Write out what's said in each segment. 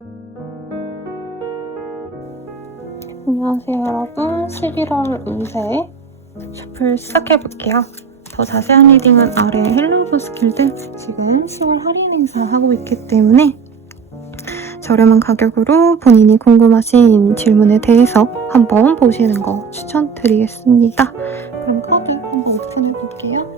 안녕하세요 여러분. 11월 운세 슈플 시작해볼게요. 더 자세한 리딩은 아래 헬로우버스길드 지금 10월 할인 행사 하고 있기 때문에 저렴한 가격으로 본인이 궁금하신 질문에 대해서 한번 보시는 거 추천드리겠습니다. 그럼 카드 한번 오픈해볼게요.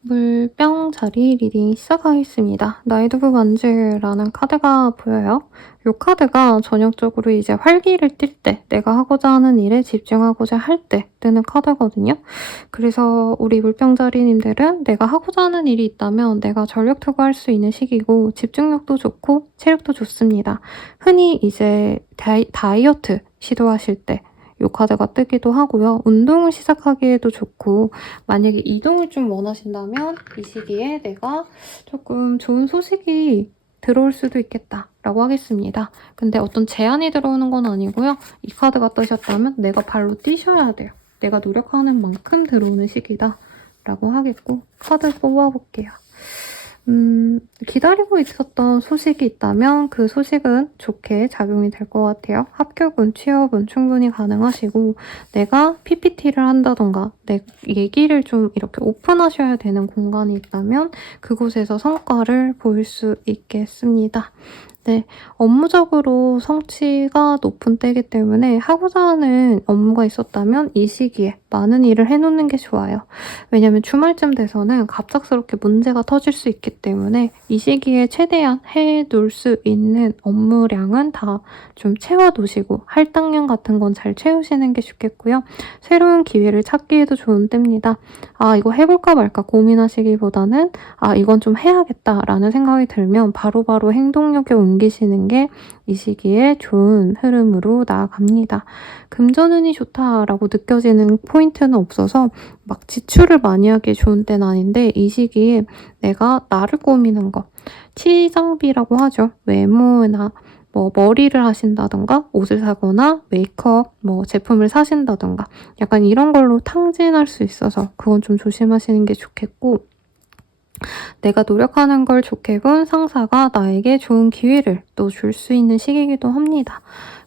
물병 자리 리딩 시작하겠습니다. 나이드브 반즈라는 카드가 보여요. 이 카드가 전형적으로 이제 활기를 띨 때, 내가 하고자 하는 일에 집중하고자 할 때 뜨는 카드거든요. 그래서 우리 물병 자리님들은 내가 하고자 하는 일이 있다면 내가 전력 투구할 수 있는 시기고 집중력도 좋고 체력도 좋습니다. 흔히 이제 다이어트 시도하실 때 이 카드가 뜨기도 하고요. 운동을 시작하기에도 좋고 만약에 이동을 좀 원하신다면 이 시기에 내가 조금 좋은 소식이 들어올 수도 있겠다 라고 하겠습니다. 근데 어떤 제한이 들어오는 건 아니고요. 이 카드가 뜨셨다면 내가 발로 뛰셔야 돼요. 내가 노력하는 만큼 들어오는 시기다 라고 하겠고 카드 뽑아볼게요. 기다리고 있었던 소식이 있다면 그 소식은 좋게 작용이 될 것 같아요. 합격은, 취업은 충분히 가능하시고 내가 PPT를 한다던가 내 얘기를 좀 이렇게 오픈하셔야 되는 공간이 있다면 그곳에서 성과를 보일 수 있겠습니다. 네, 업무적으로 성취가 높은 때이기 때문에 하고자 하는 업무가 있었다면 이 시기에 많은 일을 해놓는 게 좋아요. 왜냐면 주말쯤 돼서는 갑작스럽게 문제가 터질 수 있기 때문에 이 시기에 최대한 해놓을 수 있는 업무량은 다 좀 채워두시고 할당량 같은 건 잘 채우시는 게 좋겠고요. 새로운 기회를 찾기에도 좋은 때입니다. 아, 이거 해볼까 말까 고민하시기보다는 아, 이건 좀 해야겠다라는 생각이 들면 바로바로 행동력에 옮기시는 게 이 시기에 좋은 흐름으로 나아갑니다. 금전운이 좋다라고 느껴지는 포인트는 없어서 막 지출을 많이 하기 좋은 때는 아닌데 이 시기에 내가 나를 꾸미는 거, 치장비라고 하죠. 외모나 뭐 머리를 하신다던가 옷을 사거나 메이크업 뭐 제품을 사신다던가 약간 이런 걸로 탕진할 수 있어서 그건 좀 조심하시는 게 좋겠고 내가 노력하는 걸 좋게 본 상사가 나에게 좋은 기회를 또 줄 수 있는 시기이기도 합니다.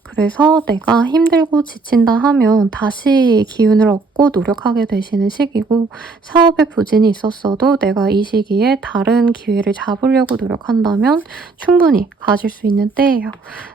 그래서 내가 힘들고 지친다 하면 다시 기운을 얻고 노력하게 되시는 시기고 사업에 부진이 있었어도 내가 이 시기에 다른 기회를 잡으려고 노력한다면 충분히 가질 수 있는 때예요.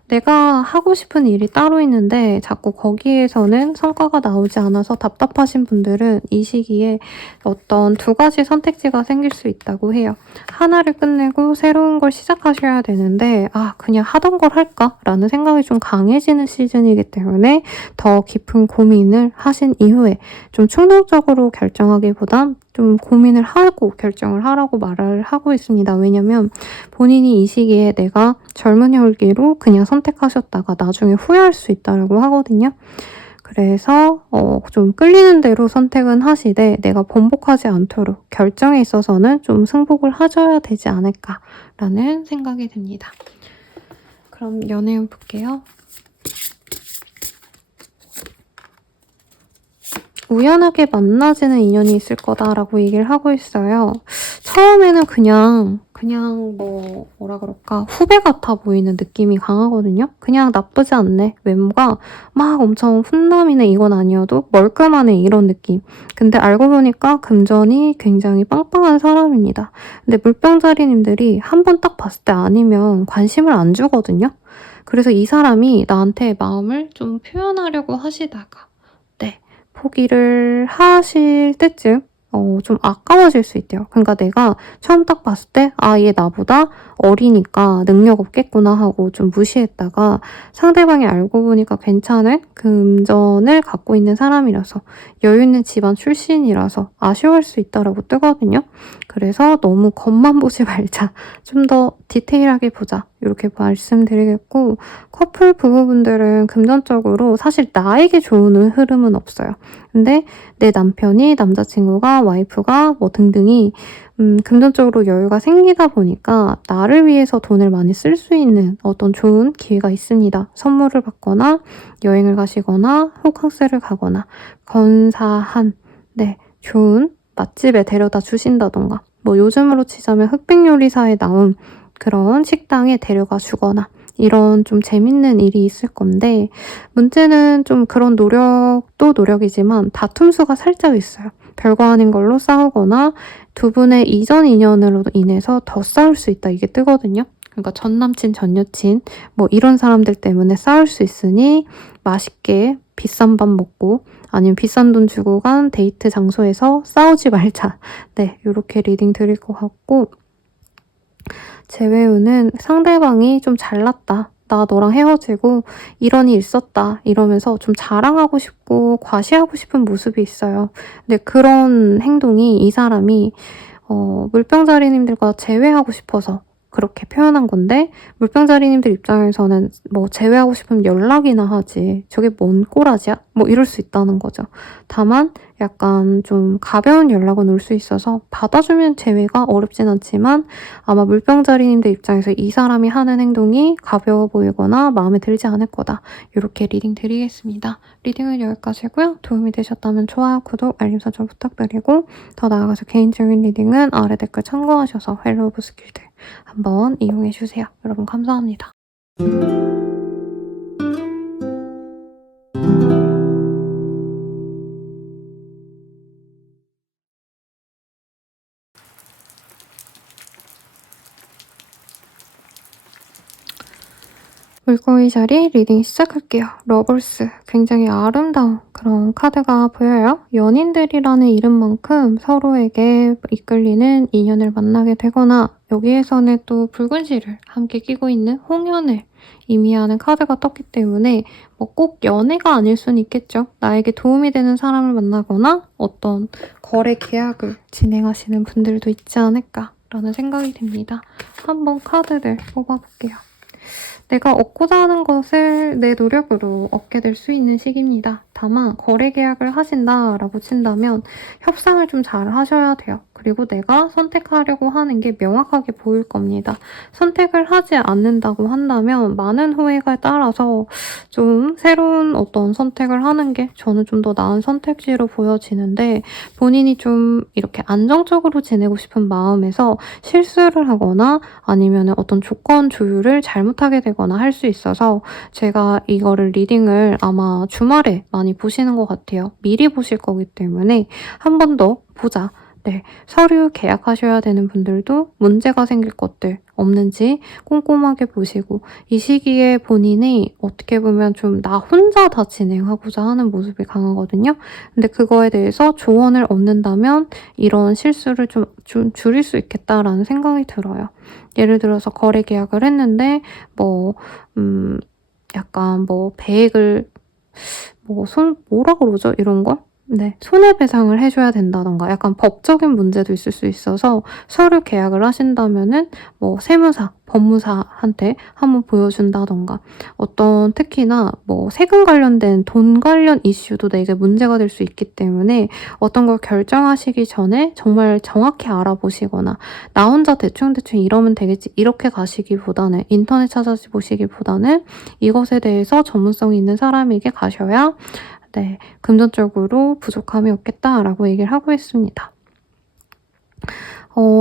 내가 하고 싶은 일이 따로 있는데 자꾸 거기에서는 성과가 나오지 않아서 답답하신 분들은 이 시기에 어떤 두 가지 선택지가 생길 수 있다고 해요. 하나를 끝내고 새로운 걸 시작하셔야 되는데 아, 그냥 하던 걸 할까? 라는 생각이 좀 강해지는 시즌이기 때문에 더 깊은 고민을 하신 이후에 좀 충동적으로 결정하기보단 좀 고민을 하고 결정을 하라고 말을 하고 있습니다. 왜냐면 본인이 이 시기에 내가 젊은 혈기로 그냥 선택하셨다가 나중에 후회할 수 있다고 하거든요. 그래서 좀 끌리는 대로 선택은 하시되 내가 번복하지 않도록 결정에 있어서는 좀 승복을 하셔야 되지 않을까라는 생각이 듭니다. 그럼 연애운 볼게요. 우연하게 만나지는 인연이 있을 거다라고 얘기를 하고 있어요. 처음에는 그냥 그냥 뭐라 그럴까 후배 같아 보이는 느낌이 강하거든요. 그냥 나쁘지 않네. 외모가 막 엄청 훈남이네 이건 아니어도 멀끔하네 이런 느낌. 근데 알고 보니까 금전이 굉장히 빵빵한 사람입니다. 근데 물병자리님들이 한 번 딱 봤을 때 아니면 관심을 안 주거든요. 그래서 이 사람이 나한테 마음을 좀 표현하려고 하시다가 네, 포기를 하실 때쯤 좀 아까워질 수 있대요. 그러니까 내가 처음 딱 봤을 때 얘 나보다 어리니까 능력 없겠구나 하고 좀 무시했다가 상대방이 알고 보니까 괜찮은 금전을 갖고 있는 사람이라서 여유 있는 집안 출신이라서 아쉬워할 수 있다라고 뜨거든요. 그래서 너무 겉만 보지 말자. 좀 더 디테일하게 보자. 이렇게 말씀드리겠고 커플 부부분들은 금전적으로 사실 나에게 좋은 흐름은 없어요. 근데 내 남편이 남자친구가 와이프가 뭐 등등이 금전적으로 여유가 생기다 보니까 나를 위해서 돈을 많이 쓸 수 있는 어떤 좋은 기회가 있습니다. 선물을 받거나 여행을 가시거나 호캉스를 가거나 건사한 네 좋은 맛집에 데려다 주신다던가 뭐 요즘으로 치자면 흑백요리사에 나온 그런 식당에 데려가 주거나 이런 좀 재밌는 일이 있을 건데 문제는 좀 그런 노력도 노력이지만 다툼 수가 살짝 있어요. 별거 아닌 걸로 싸우거나 두 분의 이전 인연으로 인해서 더 싸울 수 있다 이게 뜨거든요. 그러니까 전 남친, 전 여친 뭐 이런 사람들 때문에 싸울 수 있으니 맛있게 비싼 밥 먹고 아니면 비싼 돈 주고 간 데이트 장소에서 싸우지 말자. 네, 이렇게 리딩 드릴 것 같고 제 외우는 상대방이 좀 잘났다. 나 너랑 헤어지고 이런 일 있었다. 이러면서 좀 자랑하고 싶고 과시하고 싶은 모습이 있어요. 근데 그런 행동이 이 사람이 물병자리님들과 재회하고 싶어서 그렇게 표현한 건데 물병자리님들 입장에서는 뭐 재회하고 싶으면 연락이나 하지 저게 뭔 꼬라지야? 뭐 이럴 수 있다는 거죠. 다만 약간 좀 가벼운 연락은 올 수 있어서 받아주면 재회가 어렵진 않지만 아마 물병자리님들 입장에서 이 사람이 하는 행동이 가벼워 보이거나 마음에 들지 않을 거다. 이렇게 리딩 드리겠습니다. 리딩은 여기까지고요. 도움이 되셨다면 좋아요, 구독, 알림 설정 부탁드리고 더 나아가서 개인적인 리딩은 아래 댓글 참고하셔서 헬로 오브 스킬들 한번 이용해주세요. 여러분 감사합니다. 물고기 자리 리딩 시작할게요. 러블스, 굉장히 아름다운 그런 카드가 보여요. 연인들이라는 이름만큼 서로에게 이끌리는 인연을 만나게 되거나 여기에서는 또 붉은 실을 함께 끼고 있는 홍연을 의미하는 카드가 떴기 때문에 뭐 꼭 연애가 아닐 수는 있겠죠. 나에게 도움이 되는 사람을 만나거나 어떤 거래 계약을 진행하시는 분들도 있지 않을까라는 생각이 듭니다. 한번 카드를 뽑아볼게요. 내가 얻고자 하는 것을 내 노력으로 얻게 될 수 있는 시기입니다. 다만 거래 계약을 하신다라고 친다면 협상을 좀 잘 하셔야 돼요. 그리고 내가 선택하려고 하는 게 명확하게 보일 겁니다. 선택을 하지 않는다고 한다면 많은 후회가 따라서 좀 새로운 어떤 선택을 하는 게 저는 좀 더 나은 선택지로 보여지는데 본인이 좀 이렇게 안정적으로 지내고 싶은 마음에서 실수를 하거나 아니면 어떤 조건 조율을 잘못하게 되거나 할 수 있어서 제가 이거를 리딩을 아마 주말에 많이 보시는 것 같아요. 미리 보실 거기 때문에 한 번 더 보자. 네, 서류 계약하셔야 되는 분들도 문제가 생길 것들 없는지 꼼꼼하게 보시고 이 시기에 본인이 어떻게 보면 좀 나 혼자 다 진행하고자 하는 모습이 강하거든요. 근데 그거에 대해서 조언을 얻는다면 이런 실수를 좀 줄일 수 있겠다라는 생각이 들어요. 예를 들어서 거래 계약을 했는데 약간 배액을 뭐라 그러죠? 이런 걸? 네, 손해배상을 해줘야 된다던가 약간 법적인 문제도 있을 수 있어서 서류 계약을 하신다면은 세무사, 법무사한테 한번 보여준다던가 어떤 특히나 세금 관련된 돈 관련 이슈도 내게 문제가 될 수 있기 때문에 어떤 걸 결정하시기 전에 정말 정확히 알아보시거나 나 혼자 대충대충 이러면 되겠지 이렇게 가시기보다는 인터넷 찾아보시기보다는 이것에 대해서 전문성이 있는 사람에게 가셔야 네, 금전적으로 부족함이 없겠다라고 얘기를 하고 있습니다.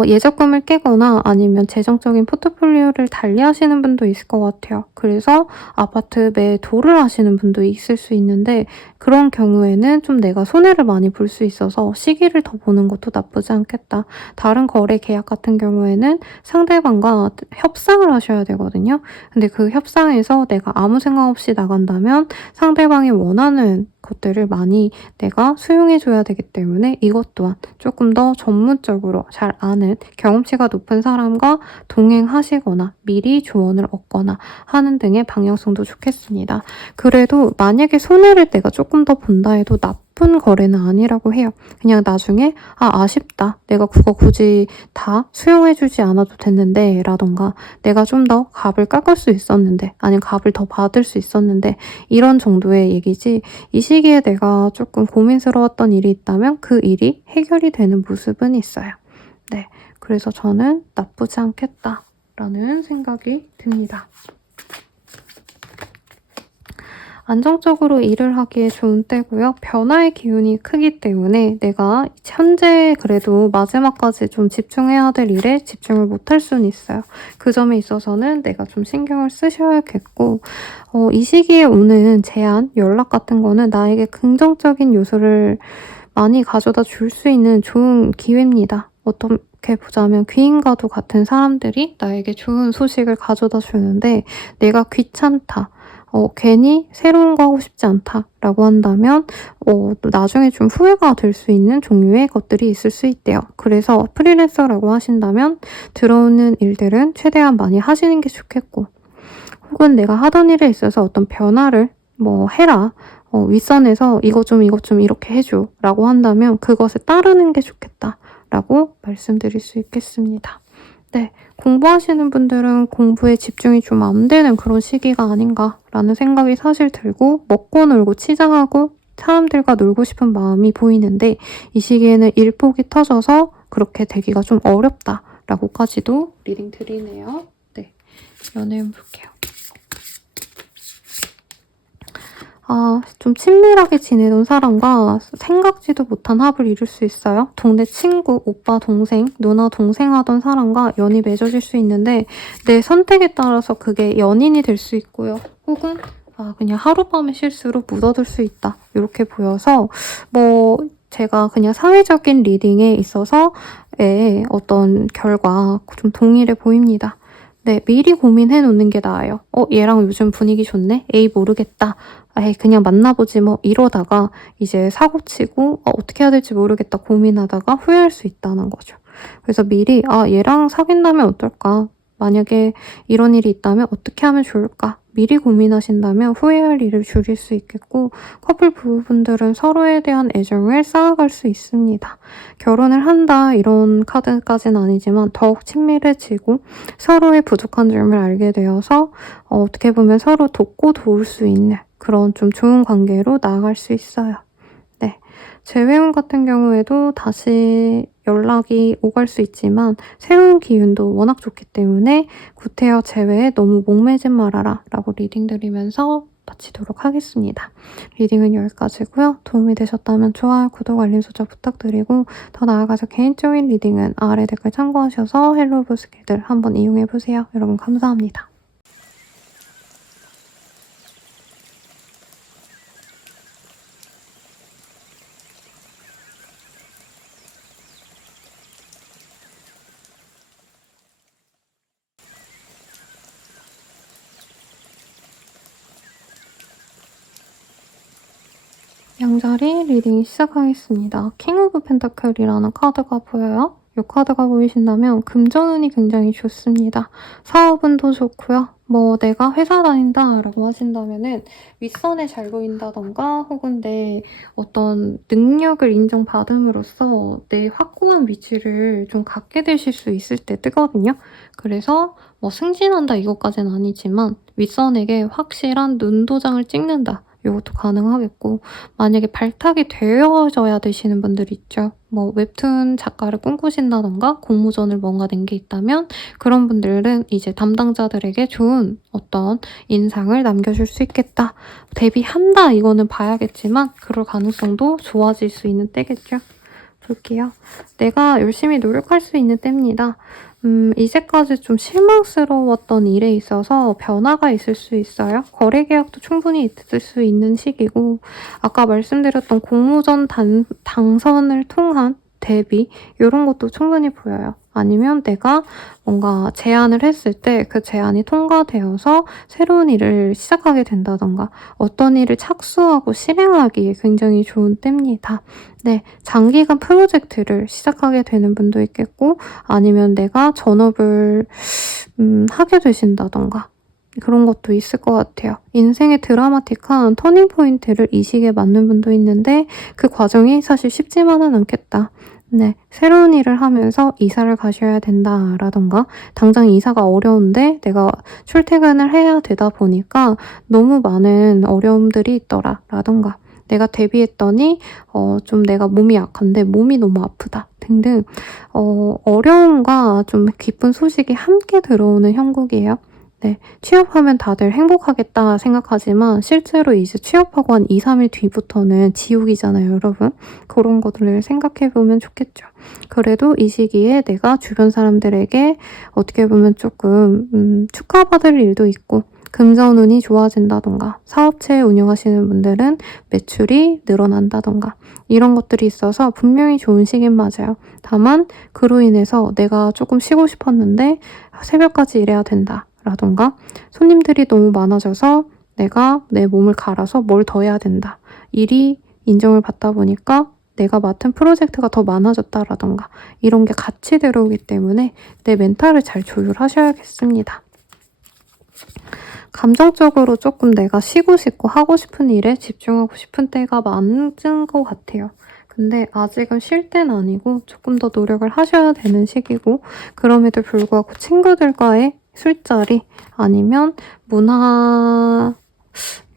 예적금을 깨거나 아니면 재정적인 포트폴리오를 달리하시는 분도 있을 것 같아요. 그래서 아파트 매도를 하시는 분도 있을 수 있는데 그런 경우에는 좀 내가 손해를 많이 볼 수 있어서 시기를 더 보는 것도 나쁘지 않겠다. 다른 거래 계약 같은 경우에는 상대방과 협상을 하셔야 되거든요. 근데 그 협상에서 내가 아무 생각 없이 나간다면 상대방이 원하는 것들을 많이 내가 수용해줘야 되기 때문에 이것 또한 조금 더 전문적으로 잘 아는 경험치가 높은 사람과 동행하시거나 미리 조언을 얻거나 하는 등의 방향성도 좋겠습니다. 그래도 만약에 손해를 내가 조금 더 본다 해도 나쁜 거래는 아니라고 해요. 그냥 나중에 아쉽다. 내가 그거 굳이 다 수용해주지 않아도 됐는데 라던가 내가 좀 더 값을 깎을 수 있었는데 아니면 값을 더 받을 수 있었는데 이런 정도의 얘기지 이 시기에 내가 조금 고민스러웠던 일이 있다면 그 일이 해결이 되는 모습은 있어요. 네, 그래서 저는 나쁘지 않겠다라는 생각이 듭니다. 안정적으로 일을 하기에 좋은 때고요. 변화의 기운이 크기 때문에 내가 현재 그래도 마지막까지 좀 집중해야 될 일에 집중을 못할 수는 있어요. 그 점에 있어서는 내가 좀 신경을 쓰셔야겠고 이 시기에 오는 제안, 연락 같은 거는 나에게 긍정적인 요소를 많이 가져다 줄 수 있는 좋은 기회입니다. 어떻게 보자면 귀인과도 같은 사람들이 나에게 좋은 소식을 가져다 주는데 내가 귀찮다. 괜히 새로운 거 하고 싶지 않다라고 한다면 나중에 좀 후회가 될 수 있는 종류의 것들이 있을 수 있대요. 그래서 프리랜서라고 하신다면 들어오는 일들은 최대한 많이 하시는 게 좋겠고 혹은 내가 하던 일에 있어서 어떤 변화를 해라. 윗선에서 이것 좀 이렇게 해줘 라고 한다면 그것을 따르는 게 좋겠다 라고 말씀드릴 수 있겠습니다. 네, 공부하시는 분들은 공부에 집중이 좀 안 되는 그런 시기가 아닌가라는 생각이 사실 들고 먹고 놀고 치장하고 사람들과 놀고 싶은 마음이 보이는데 이 시기에는 일복이 터져서 그렇게 되기가 좀 어렵다라고까지도 리딩 드리네요. 네, 연애운 볼게요. 좀 친밀하게 지내던 사람과 생각지도 못한 합을 이룰 수 있어요. 동네 친구, 오빠, 동생, 누나, 동생 하던 사람과 연이 맺어질 수 있는데 내 선택에 따라서 그게 연인이 될 수 있고요. 혹은 그냥 하룻밤의 실수로 묻어둘 수 있다. 이렇게 보여서 제가 그냥 사회적인 리딩에 있어서의 어떤 결과 좀 동일해 보입니다. 네, 미리 고민해 놓는 게 나아요. 얘랑 요즘 분위기 좋네? 에이, 모르겠다. 그냥 만나보지 이러다가 이제 사고치고 어떻게 해야 될지 모르겠다 고민하다가 후회할 수 있다는 거죠. 그래서 미리 얘랑 사귄다면 어떨까? 만약에 이런 일이 있다면 어떻게 하면 좋을까? 미리 고민하신다면 후회할 일을 줄일 수 있겠고 커플 부부분들은 서로에 대한 애정을 쌓아갈 수 있습니다. 결혼을 한다 이런 카드까지는 아니지만 더욱 친밀해지고 서로의 부족한 점을 알게 되어서 어떻게 보면 서로 돕고 도울 수 있는 그런 좀 좋은 관계로 나아갈 수 있어요. 네, 재회운 같은 경우에도 다시 연락이 오갈 수 있지만 새로운 기운도 워낙 좋기 때문에 구태여 재회에 너무 목매지 말아라 라고 리딩 드리면서 마치도록 하겠습니다. 리딩은 여기까지고요. 도움이 되셨다면 좋아요, 구독, 알림 설정 부탁드리고 더 나아가서 개인적인 리딩은 아래 댓글 참고하셔서 헬로우 보스키들 한번 이용해보세요. 여러분 감사합니다. 양자리 리딩 시작하겠습니다. 킹 오브 펜타클이라는 카드가 보여요. 이 카드가 보이신다면 금전운이 굉장히 좋습니다. 사업운도 좋고요. 내가 회사 다닌다라고 하신다면은 윗선에 잘 보인다던가 혹은 내 어떤 능력을 인정받음으로써 내 확고한 위치를 좀 갖게 되실 수 있을 때 뜨거든요. 그래서 승진한다 이것까지는 아니지만 윗선에게 확실한 눈도장을 찍는다. 이것도 가능하겠고 만약에 발탁이 되어져야 되시는 분들 있죠. 웹툰 작가를 꿈꾸신다던가 공모전을 뭔가 낸 게 있다면 그런 분들은 이제 담당자들에게 좋은 어떤 인상을 남겨줄 수 있겠다. 데뷔한다 이거는 봐야겠지만 그럴 가능성도 좋아질 수 있는 때겠죠. 볼게요. 내가 열심히 노력할 수 있는 때입니다. 이제까지 좀 실망스러웠던 일에 있어서 변화가 있을 수 있어요. 거래 계약도 충분히 있을 수 있는 시기고, 아까 말씀드렸던 공모전 당선을 통한 대비 이런 것도 충분히 보여요. 아니면 내가 뭔가 제안을 했을 때 그 제안이 통과되어서 새로운 일을 시작하게 된다던가 어떤 일을 착수하고 실행하기에 굉장히 좋은 때입니다. 네, 장기간 프로젝트를 시작하게 되는 분도 있겠고 아니면 내가 전업을 하게 되신다던가 그런 것도 있을 것 같아요. 인생의 드라마틱한 터닝포인트를 이 시기에 맞는 분도 있는데 그 과정이 사실 쉽지만은 않겠다. 네, 새로운 일을 하면서 이사를 가셔야 된다라던가 당장 이사가 어려운데 내가 출퇴근을 해야 되다 보니까 너무 많은 어려움들이 있더라라던가 내가 데뷔했더니 좀 내가 몸이 약한데 몸이 너무 아프다 등등 어려움과 좀 기쁜 소식이 함께 들어오는 형국이에요. 네, 취업하면 다들 행복하겠다 생각하지만 실제로 이제 취업하고 한 2, 3일 뒤부터는 지옥이잖아요, 여러분. 그런 것들을 생각해보면 좋겠죠. 그래도 이 시기에 내가 주변 사람들에게 어떻게 보면 조금 축하받을 일도 있고 금전운이 좋아진다던가 사업체 운영하시는 분들은 매출이 늘어난다던가 이런 것들이 있어서 분명히 좋은 시기는 맞아요. 다만 그로 인해서 내가 조금 쉬고 싶었는데 새벽까지 일해야 된다. 라던가 손님들이 너무 많아져서 내가 내 몸을 갈아서 뭘 더 해야 된다. 일이 인정을 받다 보니까 내가 맡은 프로젝트가 더 많아졌다라던가 이런 게 같이 들어오기 때문에 내 멘탈을 잘 조율하셔야겠습니다. 감정적으로 조금 내가 쉬고 싶고 하고 싶은 일에 집중하고 싶은 때가 많은 것 같아요. 근데 아직은 쉴 때는 아니고 조금 더 노력을 하셔야 되는 시기고 그럼에도 불구하고 친구들과의 술자리 아니면 문화,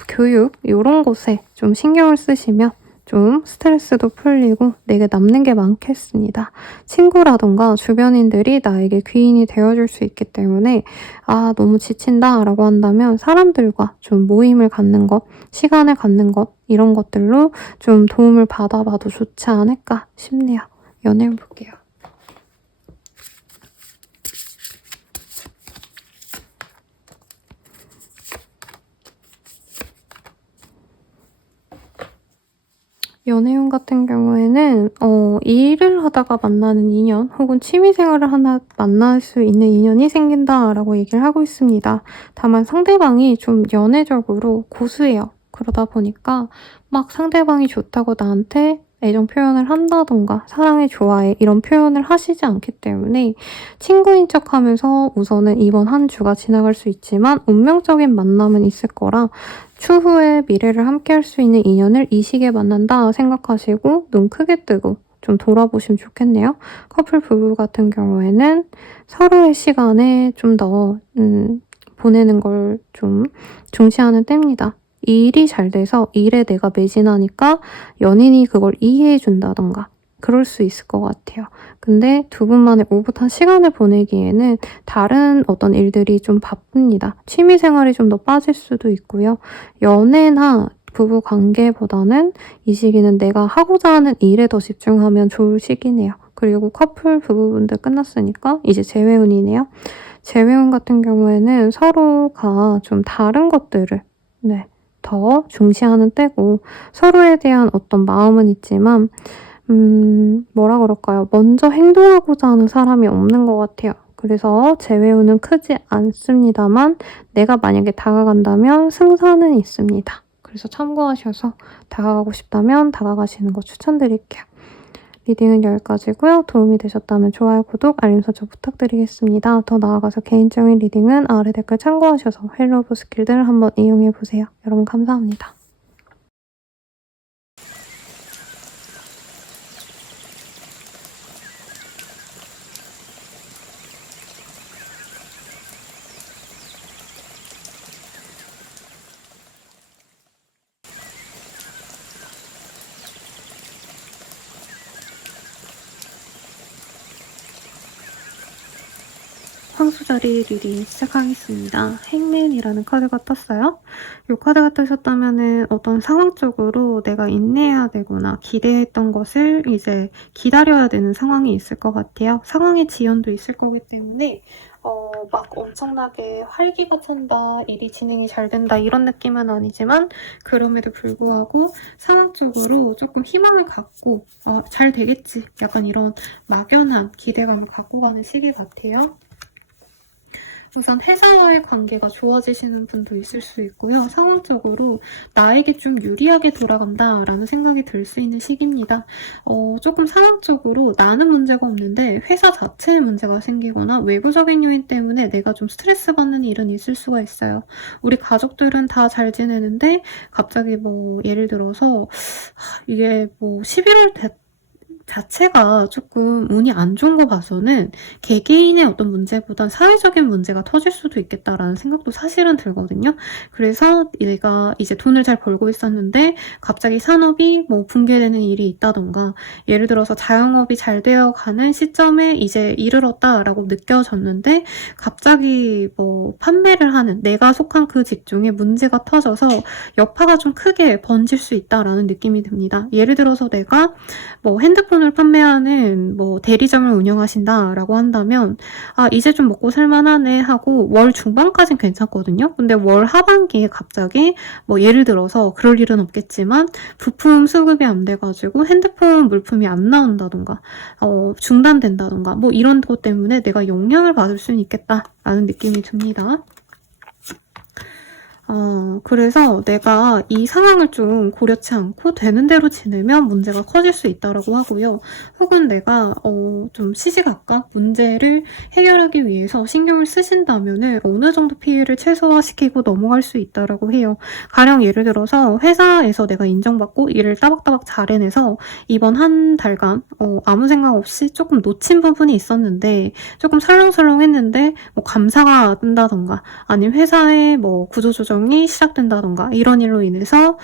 교육 이런 곳에 좀 신경을 쓰시면 좀 스트레스도 풀리고 내게 남는 게 많겠습니다. 친구라던가 주변인들이 나에게 귀인이 되어줄 수 있기 때문에 아 너무 지친다 라고 한다면 사람들과 좀 모임을 갖는 것, 시간을 갖는 것 이런 것들로 좀 도움을 받아봐도 좋지 않을까 싶네요. 연애해볼게요. 연애운 같은 경우에는 일을 하다가 만나는 인연 혹은 취미생활을 하나 만날 수 있는 인연이 생긴다라고 얘기를 하고 있습니다. 다만 상대방이 좀 연애적으로 고수해요. 그러다 보니까 막 상대방이 좋다고 나한테 애정 표현을 한다던가 사랑해 좋아해 이런 표현을 하시지 않기 때문에 친구인 척하면서 우선은 이번 한 주가 지나갈 수 있지만 운명적인 만남은 있을 거라 추후에 미래를 함께 할 수 있는 인연을 이 시기에 만난다 생각하시고 눈 크게 뜨고 좀 돌아보시면 좋겠네요. 커플 부부 같은 경우에는 서로의 시간에 좀 더 보내는 걸 좀 중시하는 때입니다. 일이 잘 돼서 일에 내가 매진하니까 연인이 그걸 이해해 준다던가 그럴 수 있을 것 같아요. 근데 두 분만의 오붓한 시간을 보내기에는 다른 어떤 일들이 좀 바쁩니다. 취미생활이 좀 더 빠질 수도 있고요. 연애나 부부 관계보다는 이 시기는 내가 하고자 하는 일에 더 집중하면 좋을 시기네요. 그리고 커플 부부분들 끝났으니까 이제 재회운이네요. 재회운 같은 경우에는 서로가 좀 다른 것들을 더 중시하는 때고 서로에 대한 어떤 마음은 있지만 뭐라 그럴까요? 먼저 행동하고자 하는 사람이 없는 것 같아요. 그래서 재회운은 크지 않습니다만 내가 만약에 다가간다면 승산은 있습니다. 그래서 참고하셔서 다가가고 싶다면 다가가시는 거 추천드릴게요. 리딩은 여기까지고요. 도움이 되셨다면 좋아요, 구독, 알림 설정 부탁드리겠습니다. 더 나아가서 개인적인 리딩은 아래 댓글 참고하셔서 헬로우 스킬들 한번 이용해보세요. 여러분 감사합니다. 황소자리 리딩 시작하겠습니다. 행맨이라는 카드가 떴어요. 이 카드가 뜨셨다면은 어떤 상황적으로 내가 인내해야 되거나 기대했던 것을 이제 기다려야 되는 상황이 있을 것 같아요. 상황의 지연도 있을 거기 때문에 막 엄청나게 활기가 찬다, 일이 진행이 잘 된다 이런 느낌은 아니지만 그럼에도 불구하고 상황적으로 조금 희망을 갖고 잘 되겠지 약간 이런 막연한 기대감을 갖고 가는 시기 같아요. 우선 회사와의 관계가 좋아지시는 분도 있을 수 있고요. 상황적으로 나에게 좀 유리하게 돌아간다라는 생각이 들 수 있는 시기입니다. 조금 상황적으로 나는 문제가 없는데 회사 자체에 문제가 생기거나 외부적인 요인 때문에 내가 좀 스트레스 받는 일은 있을 수가 있어요. 우리 가족들은 다 잘 지내는데 갑자기 뭐 예를 들어서 이게 뭐 11월 자체가 조금 운이 안 좋은 거 봐서는 개개인의 어떤 문제보단 사회적인 문제가 터질 수도 있겠다라는 생각도 사실은 들거든요. 그래서 내가 이제 돈을 잘 벌고 있었는데 갑자기 산업이 뭐 붕괴되는 일이 있다던가 예를 들어서 자영업이 잘 되어가는 시점에 이제 이르렀다라고 느껴졌는데 갑자기 뭐 판매를 하는 내가 속한 그 직종에 문제가 터져서 여파가 좀 크게 번질 수 있다라는 느낌이 듭니다. 예를 들어서 내가 뭐 핸드폰을 판매하는 뭐 대리점을 운영하신다라고 한다면 이제 좀 먹고 살만하네 하고 월 중반까지는 괜찮거든요. 근데 월 하반기에 갑자기 뭐 예를 들어서 그럴 일은 없겠지만 부품 수급이 안 돼가지고 핸드폰 물품이 안 나온다던가 중단된다던가 뭐 이런 것 때문에 내가 영향을 받을 수는 있겠다라는 느낌이 듭니다. 그래서 내가 이 상황을 좀 고려치 않고 되는 대로 지내면 문제가 커질 수 있다라고 하고요. 혹은 내가 좀 시시각각 문제를 해결하기 위해서 신경을 쓰신다면은 어느 정도 피해를 최소화시키고 넘어갈 수 있다라고 해요. 가령 예를 들어서 회사에서 내가 인정받고 일을 따박따박 잘 해내서 이번 한 달간 아무 생각 없이 조금 놓친 부분이 있었는데 조금 설렁설렁했는데 뭐 감사가 뜬다던가 아니면 회사의 뭐 구조조정 이 시작된다던가 이런 일로 인해서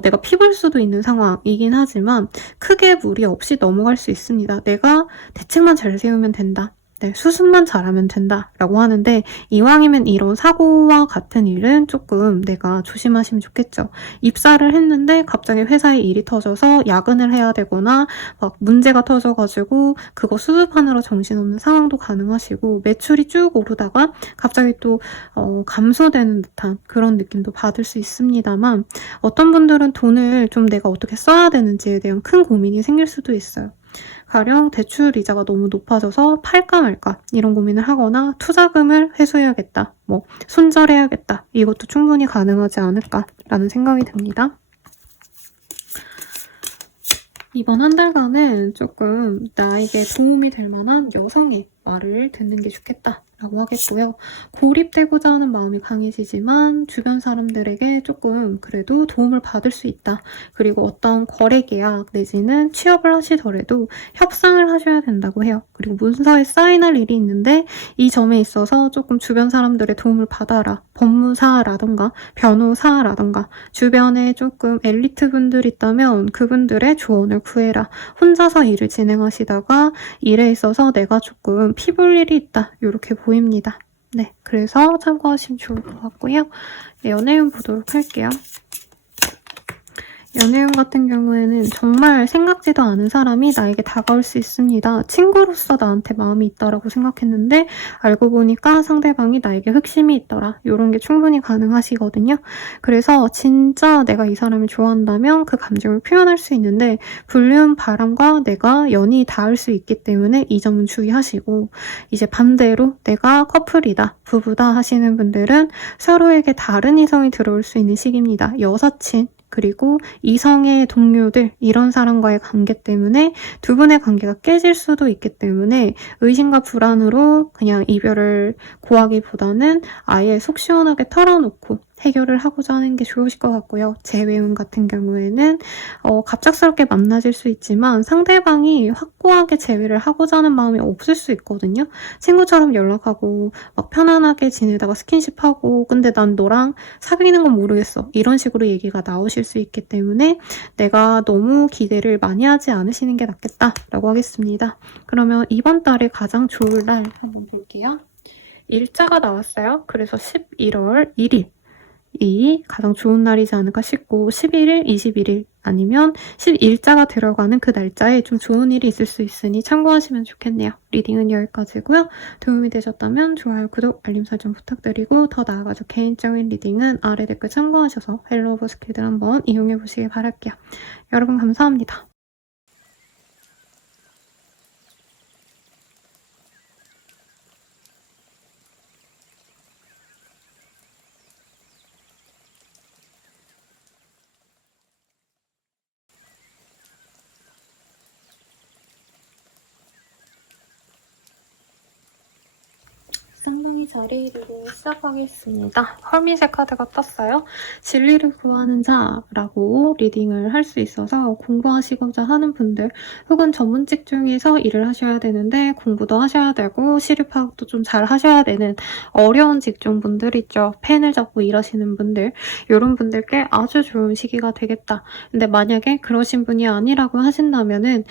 내가 피볼 수도 있는 상황이긴 하지만 크게 무리 없이 넘어갈 수 있습니다. 내가 대책만 잘 세우면 된다. 네, 수습만 잘하면 된다라고 하는데 이왕이면 이런 사고와 같은 일은 조금 내가 조심하시면 좋겠죠. 입사를 했는데 갑자기 회사에 일이 터져서 야근을 해야 되거나 막 문제가 터져가지고 그거 수습하느라 정신없는 상황도 가능하시고 매출이 쭉 오르다가 갑자기 또 감소되는 듯한 그런 느낌도 받을 수 있습니다만 어떤 분들은 돈을 좀 내가 어떻게 써야 되는지에 대한 큰 고민이 생길 수도 있어요. 가령 대출 이자가 너무 높아져서 팔까 말까 이런 고민을 하거나 투자금을 회수해야겠다, 뭐 손절해야겠다 이것도 충분히 가능하지 않을까라는 생각이 듭니다. 이번 한 달간은 조금 나에게 도움이 될 만한 여성의 말을 듣는 게 좋겠다라고 하겠고요. 고립되고자 하는 마음이 강해지지만 주변 사람들에게 조금 그래도 도움을 받을 수 있다. 그리고 어떤 거래 계약 내지는 취업을 하시더라도 협상을 하셔야 된다고 해요. 그리고 문서에 사인할 일이 있는데 이 점에 있어서 조금 주변 사람들의 도움을 받아라. 법무사라던가 변호사라던가 주변에 조금 엘리트 분들 있다면 그분들의 조언을 구해라. 혼자서 일을 진행하시다가 일에 있어서 내가 조금 피볼 일이 있다. 이렇게 보입니다. 네, 그래서 참고하시면 좋을 것 같고요. 연애운 보도록 할게요. 연애운 같은 경우에는 정말 생각지도 않은 사람이 나에게 다가올 수 있습니다. 친구로서 나한테 마음이 있다라고 생각했는데 알고 보니까 상대방이 나에게 흑심이 있더라. 이런 게 충분히 가능하시거든요. 그래서 진짜 내가 이 사람을 좋아한다면 그 감정을 표현할 수 있는데 불륜 바람과 내가 연이 닿을 수 있기 때문에 이 점은 주의하시고 이제 반대로 내가 커플이다, 부부다 하시는 분들은 서로에게 다른 이성이 들어올 수 있는 시기입니다. 여사친 그리고 이성의 동료들 이런 사람과의 관계 때문에 두 분의 관계가 깨질 수도 있기 때문에 의심과 불안으로 그냥 이별을 고하기보다는 아예 속 시원하게 털어놓고 해결을 하고자 하는 게 좋으실 것 같고요. 재회운 같은 경우에는 갑작스럽게 만나질 수 있지만 상대방이 확고하게 재회를 하고자 하는 마음이 없을 수 있거든요. 친구처럼 연락하고 막 편안하게 지내다가 스킨십하고 근데 난 너랑 사귀는 건 모르겠어. 이런 식으로 얘기가 나오실 수 있기 때문에 내가 너무 기대를 많이 하지 않으시는 게 낫겠다라고 하겠습니다. 그러면 이번 달에 가장 좋을 날 한번 볼게요. 일자가 나왔어요. 그래서 11월 1일 이 가장 좋은 날이지 않을까 싶고 11일, 21일 아니면 11자가 들어가는 그 날짜에 좀 좋은 일이 있을 수 있으니 참고하시면 좋겠네요. 리딩은 여기까지고요. 도움이 되셨다면 좋아요, 구독, 알림 설정 부탁드리고 더 나아가서 개인적인 리딩은 아래 댓글 참고하셔서 헬로 오브 스킬들 한번 이용해보시길 바랄게요. 여러분 감사합니다. 쌍둥이 자리 리딩 시작하겠습니다. 헐밋의 카드가 떴어요. 진리를 구하는 자라고 리딩을 할 수 있어서 공부하시고자 하는 분들 혹은 전문직 중에서 일을 하셔야 되는데 공부도 하셔야 되고 시류 파악도 좀 잘 하셔야 되는 어려운 직종분들 있죠. 펜을 잡고 일하시는 분들 이런 분들께 아주 좋은 시기가 되겠다. 근데 만약에 그러신 분이 아니라고 하신다면은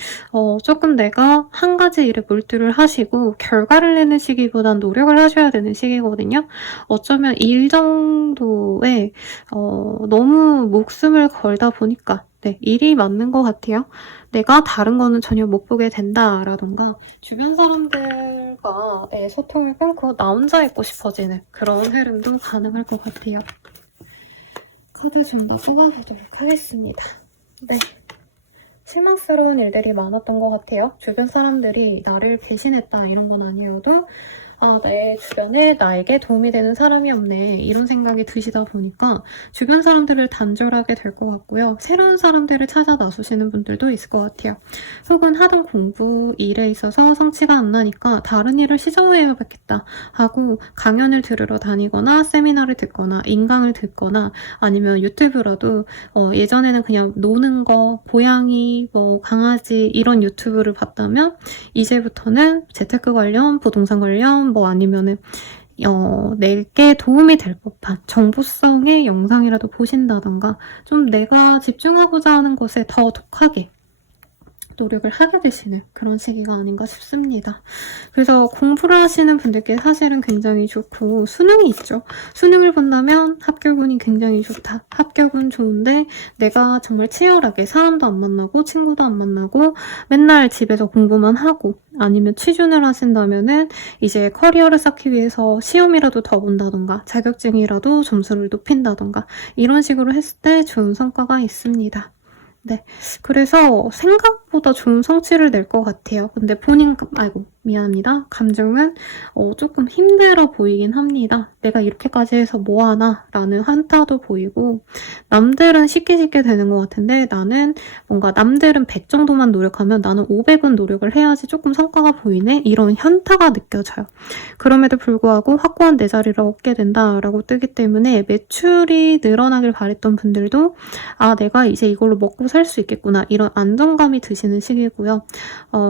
조금 내가 한 가지 일에 몰두를 하시고 결과를 내는 시기보단 노력을 하셔야 되는 시기거든요. 어쩌면 일 정도에 너무 목숨을 걸다 보니까 일이 맞는 것 같아요. 내가 다른 거는 전혀 못 보게 된다라던가 주변 사람들과의 소통을 끊고 나 혼자 있고 싶어지는 그런 흐름도 가능할 것 같아요. 카드 좀 더 뽑아보도록 하겠습니다. 네. 실망스러운 일들이 많았던 것 같아요. 주변 사람들이 나를 배신했다 이런 건 아니어도 내 주변에 나에게 도움이 되는 사람이 없네 이런 생각이 드시다 보니까 주변 사람들을 단절하게 될 것 같고요. 새로운 사람들을 찾아 나서시는 분들도 있을 것 같아요. 혹은 하던 공부, 일에 있어서 성취가 안 나니까 다른 일을 시도해야겠다 하고 강연을 들으러 다니거나 세미나를 듣거나 인강을 듣거나 아니면 유튜브라도 예전에는 그냥 노는 거, 고양이, 뭐 강아지 이런 유튜브를 봤다면 이제부터는 재테크 관련, 부동산 관련 뭐 아니면은 내게 도움이 될 법한 정보성의 영상이라도 보신다던가 좀 내가 집중하고자 하는 것에 더 독하게 노력을 하게 되시는 그런 시기가 아닌가 싶습니다. 그래서 공부를 하시는 분들께 사실은 굉장히 좋고 수능이 있죠. 수능을 본다면 합격운이 굉장히 좋다. 합격은 좋은데 내가 정말 치열하게 사람도 안 만나고 친구도 안 만나고 맨날 집에서 공부만 하고 아니면 취준을 하신다면은 이제 커리어를 쌓기 위해서 시험이라도 더 본다던가 자격증이라도 점수를 높인다던가 이런 식으로 했을 때 좋은 성과가 있습니다. 네, 그래서 생각보다 좋은 성취를 낼 것 같아요. 근데 미안합니다. 감정은 조금 힘들어 보이긴 합니다. 내가 이렇게까지 해서 뭐하나 라는 한타도 보이고 남들은 쉽게 되는 것 같은데 나는 뭔가 남들은 100 정도만 노력하면 나는 500은 노력을 해야지 조금 성과가 보이네? 이런 현타가 느껴져요. 그럼에도 불구하고 확고한 내 자리를 얻게 된다라고 뜨기 때문에 매출이 늘어나길 바랬던 분들도 내가 이제 이걸로 먹고 살 수 있겠구나 이런 안정감이 드시는 시기고요.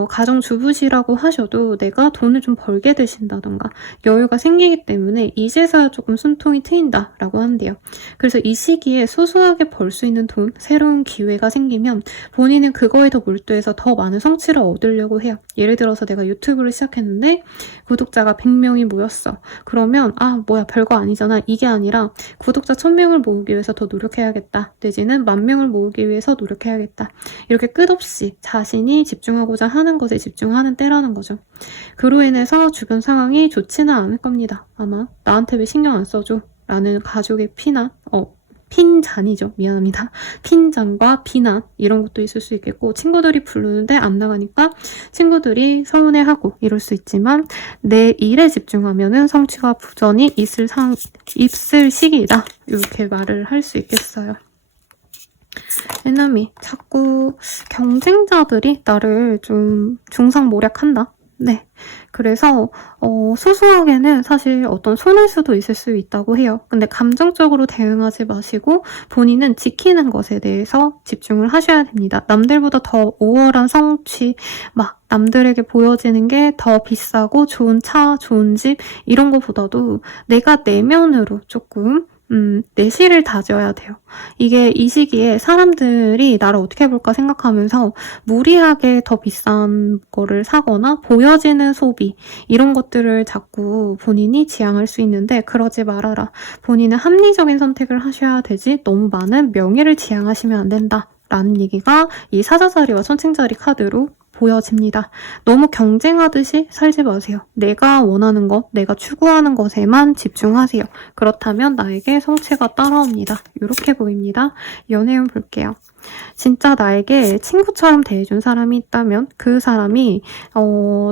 가정주부시라고 하셔도 내가 돈을 좀 벌게 되신다던가 여유가 생기기 때문에 이제서야 조금 숨통이 트인다라고 한대요. 그래서 이 시기에 소소하게 벌 수 있는 돈, 새로운 기회가 생기면 본인은 그거에 더 몰두해서 더 많은 성취를 얻으려고 해요. 예를 들어서 내가 유튜브를 시작했는데 구독자가 100명이 모였어. 그러면 뭐야 별거 아니잖아. 이게 아니라 구독자 1000명을 모으기 위해서 더 노력해야겠다. 내지는 10,000명을 모으기 위해서 노력해야겠다. 이렇게 끝없이 자신이 집중하고자 하는 것에 집중하는 때라는 거죠. 그로 인해서 주변 상황이 좋지는 않을 겁니다. 아마 나한테 왜 신경 안 써줘? 라는 가족의 핀잔이죠. 미안합니다. 핀잔과 비난 이런 것도 있을 수 있겠고 친구들이 부르는데 안 나가니까 친구들이 서운해하고 이럴 수 있지만 내 일에 집중하면은 성취가 부전히 있을 시기다. 이렇게 말을 할 수 있겠어요. 에너미, 자꾸 경쟁자들이 나를 좀 중상모략한다. 네. 그래서 소소하게는 사실 어떤 손해수도 있을 수 있다고 해요. 근데 감정적으로 대응하지 마시고 본인은 지키는 것에 대해서 집중을 하셔야 됩니다. 남들보다 더 우월한 성취, 막 남들에게 보여지는 게 더 비싸고 좋은 차, 좋은 집 이런 것보다도 내가 내면으로 조금 내실을 다져야 돼요. 이게 이 시기에 사람들이 나를 어떻게 볼까 생각하면서 무리하게 더 비싼 거를 사거나 보여지는 소비, 이런 것들을 자꾸 본인이 지향할 수 있는데 그러지 말아라. 본인은 합리적인 선택을 하셔야 되지 너무 많은 명예를 지향하시면 안 된다. 라는 얘기가 이 사자자리와 천칭자리 카드로 보여집니다. 너무 경쟁하듯이 살지 마세요. 내가 원하는 것, 내가 추구하는 것에만 집중하세요. 그렇다면 나에게 성취가 따라옵니다. 이렇게 보입니다. 연애운 볼게요. 진짜 나에게 친구처럼 대해준 사람이 있다면 그 사람이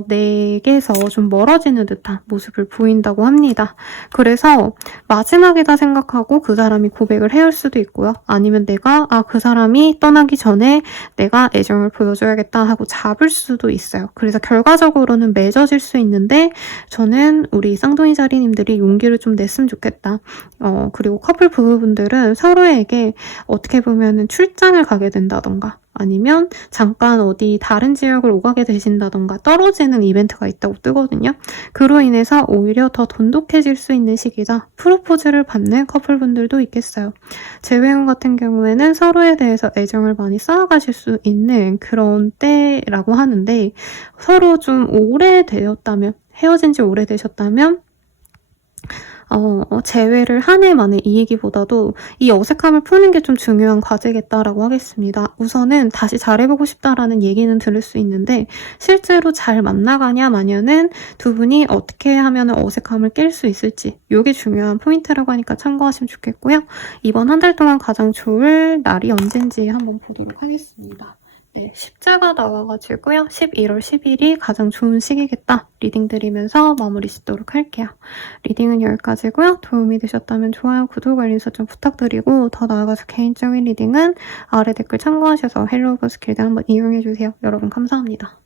내게서 좀 멀어지는 듯한 모습을 보인다고 합니다. 그래서 마지막이다 생각하고 그 사람이 고백을 해올 수도 있고요. 아니면 내가 그 사람이 떠나기 전에 내가 애정을 보여줘야겠다 하고 잡을 수도 있어요. 그래서 결과적으로는 맺어질 수 있는데 저는 우리 쌍둥이 자리님들이 용기를 좀 냈으면 좋겠다. 그리고 커플 부부분들은 서로에게 어떻게 보면은 출장을 가게 된다던가 아니면 잠깐 어디 다른 지역을 오가게 되신다던가 떨어지는 이벤트가 있다고 뜨거든요. 그로 인해서 오히려 더 돈독해질 수 있는 시기다. 프로포즈를 받는 커플분들도 있겠어요. 재회원 같은 경우에는 서로에 대해서 애정을 많이 쌓아가실 수 있는 그런 때라고 하는데 서로 좀 오래되었다면 헤어진 지 오래되셨다면 재회를 한 해 만에 이 얘기보다도 이 어색함을 푸는 게 좀 중요한 과제겠다라고 하겠습니다. 우선은 다시 잘해보고 싶다라는 얘기는 들을 수 있는데 실제로 잘 만나가냐 마냐는 두 분이 어떻게 하면 어색함을 깰 수 있을지 이게 중요한 포인트라고 하니까 참고하시면 좋겠고요. 이번 한 달 동안 가장 좋을 날이 언젠지 한번 보도록 하겠습니다. 네, 십자가 나와가지고요. 11월 10일이 가장 좋은 시기겠다. 리딩 드리면서 마무리 짓도록 할게요. 리딩은 여기까지고요. 도움이 되셨다면 좋아요, 구독, 알림 설정 부탁드리고 더 나아가서 개인적인 리딩은 아래 댓글 참고하셔서 헬로우 버스킬드 한번 이용해주세요. 여러분 감사합니다.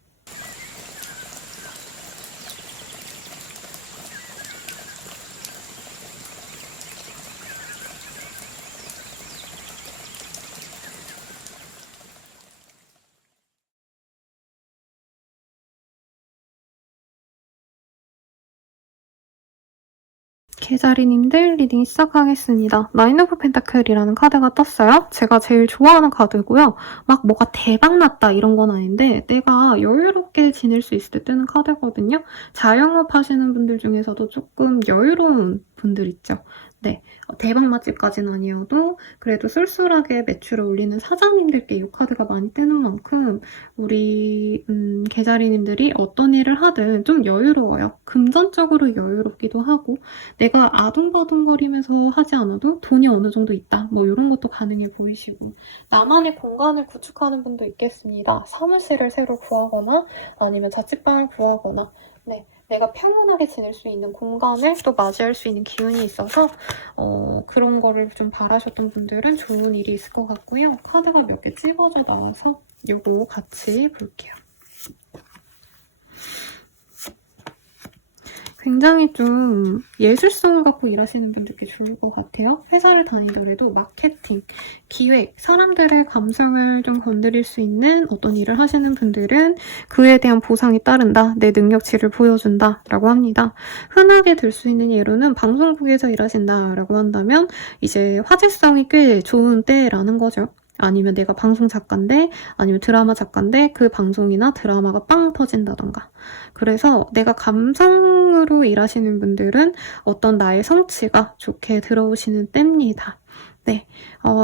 개자리님들 리딩 시작하겠습니다. 나인 오브 펜타클이라는 카드가 떴어요. 제가 제일 좋아하는 카드고요. 막 뭐가 대박났다 이런 건 아닌데 내가 여유롭게 지낼 수 있을 때 뜨는 카드거든요. 자영업 하시는 분들 중에서도 조금 여유로운 분들 있죠. 네, 대박 맛집까지는 아니어도 그래도 쏠쏠하게 매출을 올리는 사장님들께 이 카드가 많이 뜨는 만큼 우리 개자리님들이 어떤 일을 하든 좀 여유로워요. 금전적으로 여유롭기도 하고 내가 아둥바둥거리면서 하지 않아도 돈이 어느 정도 있다. 뭐 이런 것도 가능해 보이시고 나만의 공간을 구축하는 분도 있겠습니다. 사무실을 새로 구하거나 아니면 자취방을 구하거나 네, 내가 평온하게 지낼 수 있는 공간을 또 맞이할 수 있는 기운이 있어서 그런 거를 좀 바라셨던 분들은 좋은 일이 있을 것 같고요. 카드가 몇 개 찍어져 나와서 요거 같이 볼게요. 굉장히 좀 예술성을 갖고 일하시는 분들께 좋을 것 같아요. 회사를 다니더라도 마케팅, 기획, 사람들의 감성을 좀 건드릴 수 있는 어떤 일을 하시는 분들은 그에 대한 보상이 따른다, 내 능력치를 보여준다 라고 합니다. 흔하게 들 수 있는 예로는 방송국에서 일하신다 라고 한다면 이제 화제성이 꽤 좋은 때라는 거죠. 아니면 내가 방송 작가인데 아니면 드라마 작가인데 그 방송이나 드라마가 빵 터진다던가. 그래서 내가 감성으로 일하시는 분들은 어떤 나의 성취가 좋게 들어오시는 때입니다. 네,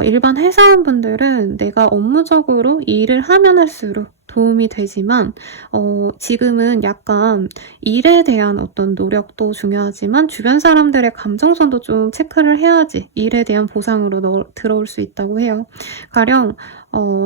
일반 회사원분들은 내가 업무적으로 일을 하면 할수록 도움이 되지만 지금은 약간 일에 대한 어떤 노력도 중요하지만 주변 사람들의 감정선도 좀 체크를 해야지 일에 대한 보상으로 들어올 수 있다고 해요. 가령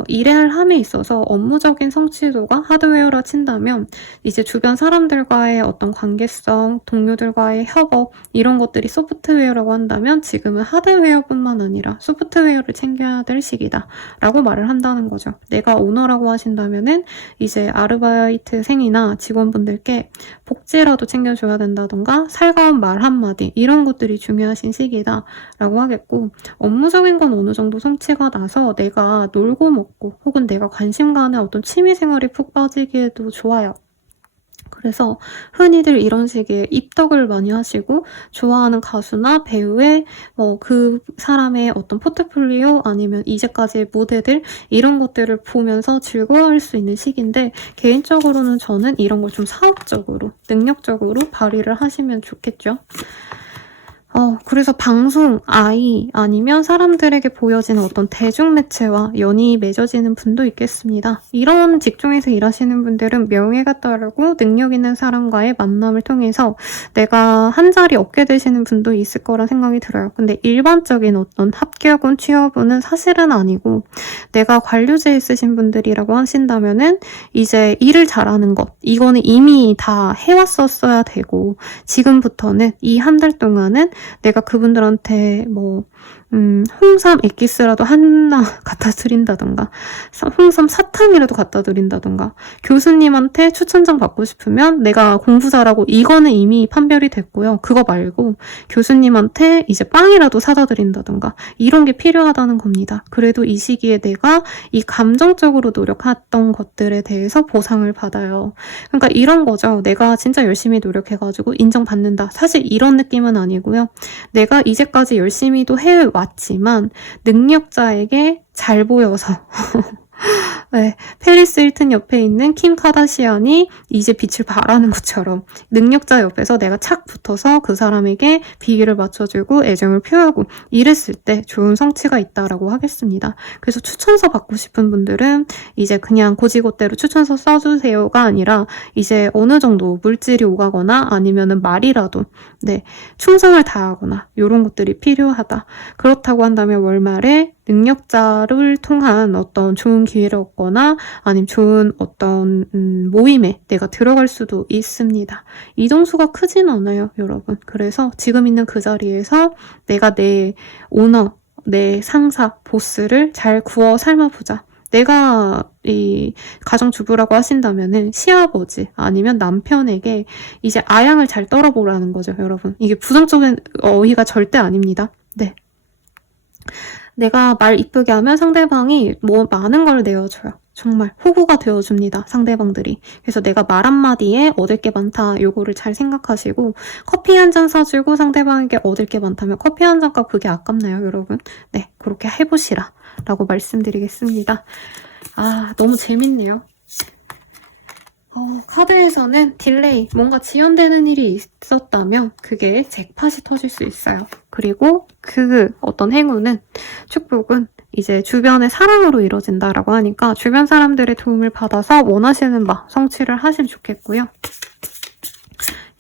일을 함에 있어서 업무적인 성취도가 하드웨어라 친다면 이제 주변 사람들과의 어떤 관계성, 동료들과의 협업 이런 것들이 소프트웨어라고 한다면 지금은 하드웨어뿐만 아니라 소프트웨어를 챙겨야 될 시기다 라고 말을 한다는 거죠. 내가 오너라고 하신다면은 이제 아르바이트생이나 직원분들께 복지라도 챙겨줘야 된다던가 살가운 말 한마디 이런 것들이 중요하신 시기다 라고 하겠고 업무적인 건 어느 정도 성취가 나서 내가 놀고 먹고 혹은 내가 관심 가는 어떤 취미생활에 푹 빠지기에도 좋아요. 그래서 흔히들 이런 식의 입덕을 많이 하시고 좋아하는 가수나 배우의 그 사람의 어떤 포트폴리오 아니면 이제까지의 무대들 이런 것들을 보면서 즐거워할 수 있는 시기인데 개인적으로는 저는 이런 걸 좀 사업적으로, 능력적으로 발휘를 하시면 좋겠죠. 그래서 방송, 아니면 사람들에게 보여지는 어떤 대중매체와 연이 맺어지는 분도 있겠습니다. 이런 직종에서 일하시는 분들은 명예가 따르고 능력 있는 사람과의 만남을 통해서 내가 한 자리 얻게 되시는 분도 있을 거라 생각이 들어요. 근데 일반적인 어떤 합격운, 취업운은 사실은 아니고 내가 관료제에 있으신 분들이라고 하신다면은 이제 일을 잘하는 것, 이거는 이미 다 해왔었어야 되고 지금부터는 이 한 달 동안은 내가 그분들한테 홍삼 엑기스라도 하나 갖다 드린다던가 홍삼 사탕이라도 갖다 드린다던가 교수님한테 추천장 받고 싶으면 내가 공부 잘하고 이거는 이미 판별이 됐고요. 그거 말고 교수님한테 이제 빵이라도 사다 드린다던가 이런 게 필요하다는 겁니다. 그래도 이 시기에 내가 이 감정적으로 노력했던 것들에 대해서 보상을 받아요. 그러니까 이런 거죠. 내가 진짜 열심히 노력해가지고 인정받는다. 사실 이런 느낌은 아니고요. 내가 이제까지 열심히도 해왔지만 능력자에게 잘 보여서 네, 페리스 힐튼 옆에 있는 킴 카다시안이 이제 빛을 발하는 것처럼 능력자 옆에서 내가 착 붙어서 그 사람에게 비위를 맞춰주고 애정을 표하고 이랬을 때 좋은 성취가 있다라고 하겠습니다. 그래서 추천서 받고 싶은 분들은 이제 그냥 고지고대로 추천서 써주세요가 아니라 이제 어느 정도 물질이 오가거나 아니면은 말이라도 충성을 다하거나 이런 것들이 필요하다. 그렇다고 한다면 월말에 능력자를 통한 어떤 좋은 기회를 얻거나 아니면 좋은 어떤 모임에 내가 들어갈 수도 있습니다. 이동수가 크진 않아요, 여러분. 그래서 지금 있는 그 자리에서 내가 내 오너, 내 상사, 보스를 잘 구워 삶아보자. 내가 이 가정주부라고 하신다면은 시아버지 아니면 남편에게 이제 아양을 잘 떨어보라는 거죠, 여러분. 이게 부정적인 어휘가 절대 아닙니다. 내가 말 이쁘게 하면 상대방이 많은 걸 내어줘요. 정말 호구가 되어줍니다. 상대방들이. 그래서 내가 말 한마디에 얻을 게 많다. 요거를 잘 생각하시고 커피 한 잔 사주고 상대방에게 얻을 게 많다면 커피 한 잔값 그게 아깝나요, 여러분? 네, 그렇게 해보시라 라고 말씀드리겠습니다. 너무 재밌네요. 카드에서는 딜레이, 뭔가 지연되는 일이 있었다면 그게 잭팟이 터질 수 있어요. 그리고 그 어떤 행운은, 축복은 이제 주변의 사랑으로 이루어진다라고 하니까 주변 사람들의 도움을 받아서 원하시는 바 성취를 하시면 좋겠고요.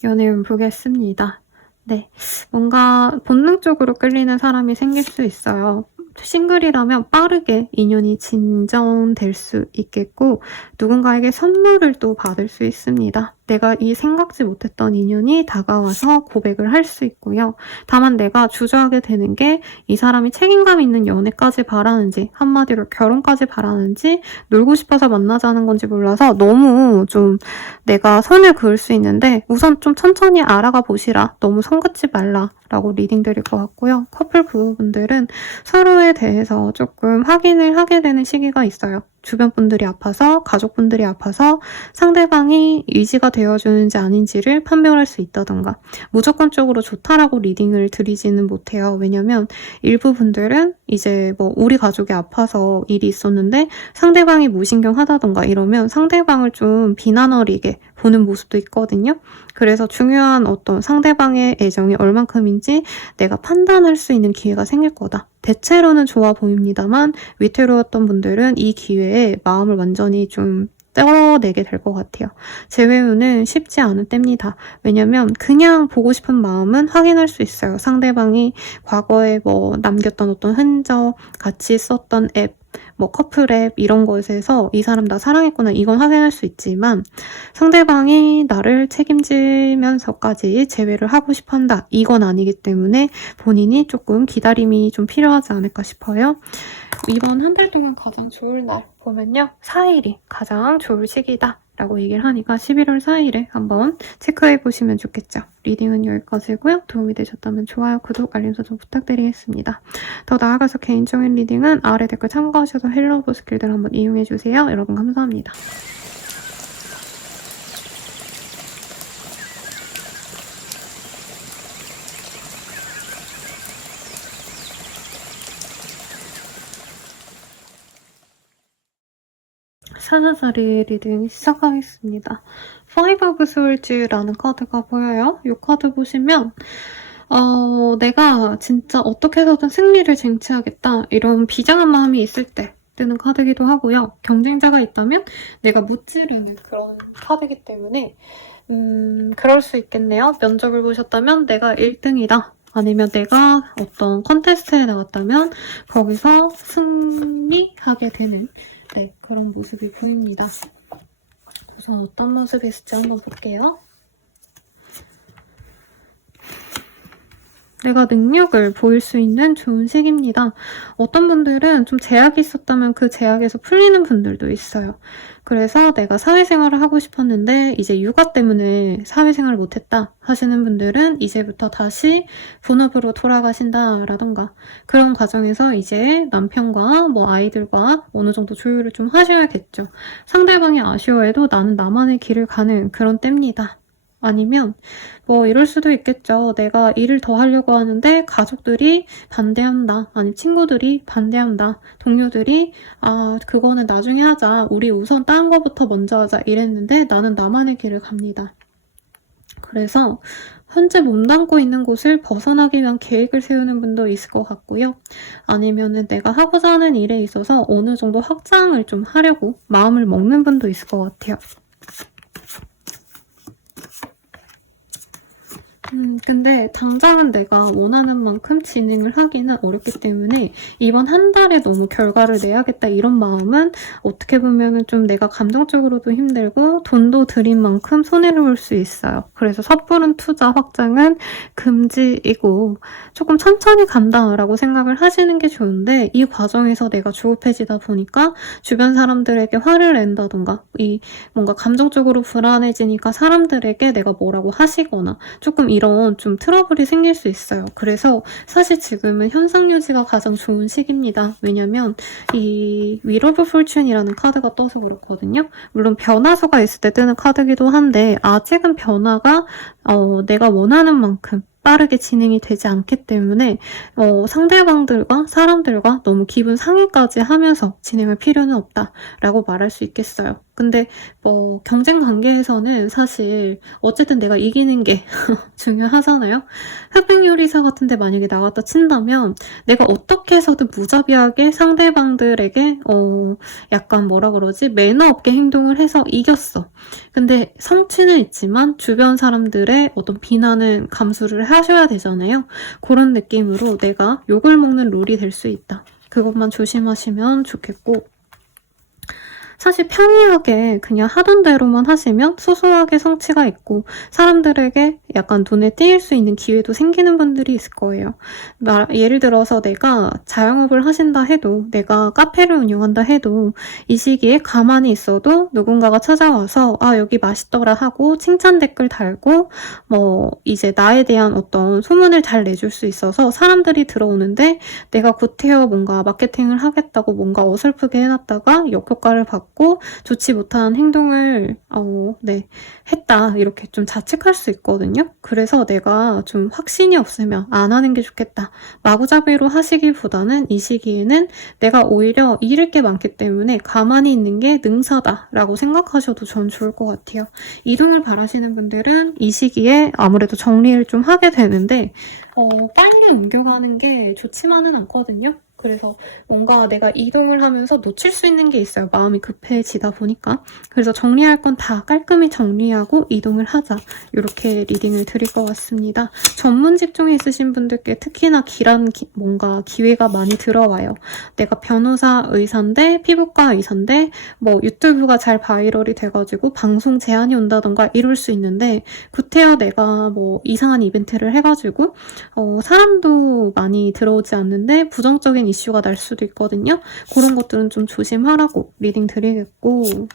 연애운 보겠습니다. 네, 뭔가 본능적으로 끌리는 사람이 생길 수 있어요. 싱글이라면 빠르게 인연이 진전될 수 있겠고 누군가에게 선물을 또 받을 수 있습니다. 내가 이 생각지 못했던 인연이 다가와서 고백을 할 수 있고요. 다만 내가 주저하게 되는 게 이 사람이 책임감 있는 연애까지 바라는지 한마디로 결혼까지 바라는지 놀고 싶어서 만나자는 건지 몰라서 너무 좀 내가 선을 그을 수 있는데 우선 좀 천천히 알아가 보시라. 너무 손 긋지 말라. 라고 리딩 드릴 것 같고요. 커플 부부분들은 서로에 대해서 조금 확인을 하게 되는 시기가 있어요. 주변 분들이 아파서, 가족분들이 아파서 상대방이 의지가 되어주는지 아닌지를 판별할 수 있다던가 무조건적으로 좋다라고 리딩을 드리지는 못해요. 왜냐면 일부 분들은 이제 우리 가족이 아파서 일이 있었는데 상대방이 무신경하다던가 이러면 상대방을 좀 비난어리게 보는 모습도 있거든요. 그래서 중요한 어떤 상대방의 애정이 얼만큼인지 내가 판단할 수 있는 기회가 생길 거다. 대체로는 좋아 보입니다만 위태로웠던 분들은 이 기회에 마음을 완전히 좀 떨어내게 될 것 같아요. 재회운은 쉽지 않은 때입니다. 왜냐면 그냥 보고 싶은 마음은 확인할 수 있어요. 상대방이 과거에 남겼던 어떤 흔적, 같이 썼던 앱, 커플앱 이런 것에서 이 사람 나 사랑했구나 이건 확인할 수 있지만 상대방이 나를 책임지면서까지 재회를 하고 싶어 한다 이건 아니기 때문에 본인이 조금 기다림이 좀 필요하지 않을까 싶어요. 이번 한 달 동안 가장 좋을 날 보면요. 4일이 가장 좋을 시기다 라고 얘기를 하니까 11월 4일에 한번 체크해 보시면 좋겠죠. 리딩은 여기까지고요. 도움이 되셨다면 좋아요, 구독, 알림 설정 부탁드리겠습니다. 더 나아가서 개인적인 리딩은 아래 댓글 참고하셔서 헬로우 스킬들 한번 이용해 주세요. 여러분 감사합니다. 사자자리 리딩 시작하겠습니다. Five of Souls라는 카드가 보여요. 이 카드 보시면 내가 진짜 어떻게 해서든 승리를 쟁취하겠다 이런 비장한 마음이 있을 때 뜨는 카드기도 하고요. 경쟁자가 있다면 내가 무찌르는 그런 카드이기 때문에 그럴 수 있겠네요. 면접을 보셨다면 내가 1등이다. 아니면 내가 어떤 컨테스트에 나갔다면 거기서 승리하게 되는 그런 모습이 보입니다. 우선 어떤 모습이 있을지 한번 볼게요. 내가 능력을 보일 수 있는 좋은 시기입니다. 어떤 분들은 좀 제약이 있었다면 그 제약에서 풀리는 분들도 있어요. 그래서 내가 사회생활을 하고 싶었는데 이제 육아 때문에 사회생활을 못했다 하시는 분들은 이제부터 다시 본업으로 돌아가신다라던가 그런 과정에서 이제 남편과 뭐 아이들과 어느 정도 조율을 좀 하셔야겠죠. 상대방이 아쉬워해도 나는 나만의 길을 가는 그런 때입니다. 아니면 뭐 이럴 수도 있겠죠. 내가 일을 더 하려고 하는데 가족들이 반대한다. 아니면 친구들이 반대한다. 동료들이 그거는 나중에 하자. 우리 우선 다른 거부터 먼저 하자. 이랬는데 나는 나만의 길을 갑니다. 그래서 현재 몸담고 있는 곳을 벗어나기 위한 계획을 세우는 분도 있을 것 같고요. 아니면은 내가 하고자 하는 일에 있어서 어느 정도 확장을 좀 하려고 마음을 먹는 분도 있을 것 같아요. 근데 당장은 내가 원하는 만큼 진행을 하기는 어렵기 때문에 이번 한 달에 너무 결과를 내야겠다 이런 마음은 어떻게 보면은 좀 내가 감정적으로도 힘들고 돈도 들인 만큼 손해를 볼 수 있어요. 그래서 섣부른 투자 확장은 금지이고 조금 천천히 간다라고 생각을 하시는 게 좋은데 이 과정에서 내가 조급해지다 보니까 주변 사람들에게 화를 낸다던가 이 뭔가 감정적으로 불안해지니까 사람들에게 내가 뭐라고 하시거나 조금 이런 좀 트러블이 생길 수 있어요. 그래서 사실 지금은 현상 유지가 가장 좋은 시기입니다. 왜냐면 이 Wheel of Fortune이라는 카드가 떠서 그렇거든요. 물론 변화수가 있을 때 뜨는 카드기도 한데 아직은 변화가 내가 원하는 만큼 빠르게 진행이 되지 않기 때문에 상대방들과 사람들과 너무 기분 상해까지 하면서 진행할 필요는 없다라고 말할 수 있겠어요. 근데 뭐 경쟁 관계에서는 사실 어쨌든 내가 이기는 게 중요하잖아요. 흑백요리사 같은 데 만약에 나갔다 친다면 내가 어떻게 해서든 무자비하게 상대방들에게 약간 뭐라 그러지? 매너 없게 행동을 해서 이겼어. 근데 성취는 있지만 주변 사람들의 어떤 비난은 감수를 하셔야 되잖아요. 그런 느낌으로 내가 욕을 먹는 룰이 될 수 있다. 그것만 조심하시면 좋겠고 사실 평이하게 그냥 하던 대로만 하시면 소소하게 성취가 있고 사람들에게 약간 눈에 띄일 수 있는 기회도 생기는 분들이 있을 거예요. 예를 들어서 내가 자영업을 하신다 해도 내가 카페를 운영한다 해도 이 시기에 가만히 있어도 누군가가 찾아와서 여기 맛있더라 하고 칭찬 댓글 달고 뭐 이제 나에 대한 어떤 소문을 잘 내줄 수 있어서 사람들이 들어오는데 내가 구태여 뭔가 마케팅을 하겠다고 뭔가 어설프게 해놨다가 역효과를 받고 좋지 못한 행동을 했다 이렇게 좀 자책할 수 있거든요. 그래서 내가 좀 확신이 없으면 안 하는 게 좋겠다. 마구잡이로 하시기보다는 이 시기에는 내가 오히려 잃을 게 많기 때문에 가만히 있는 게 능사다라고 생각하셔도 전 좋을 것 같아요. 이동을 바라시는 분들은 이 시기에 아무래도 정리를 좀 하게 되는데 빨리 옮겨가는 게 좋지만은 않거든요. 그래서 뭔가 내가 이동을 하면서 놓칠 수 있는 게 있어요. 마음이 급해지다 보니까. 그래서 정리할 건 다 깔끔히 정리하고 이동을 하자. 이렇게 리딩을 드릴 것 같습니다. 전문 직종에 있으신 분들께 특히나 길한 뭔가 기회가 많이 들어와요. 내가 변호사 의사인데 피부과 의사인데 뭐 유튜브가 잘 바이럴이 돼가지고 방송 제안이 온다던가 이럴 수 있는데 구태여 내가 뭐 이상한 이벤트를 해가지고 사람도 많이 들어오지 않는데 부정적인 이슈가 날 수도 있거든요. 그런 것들은 좀 조심하라고 리딩 드리겠고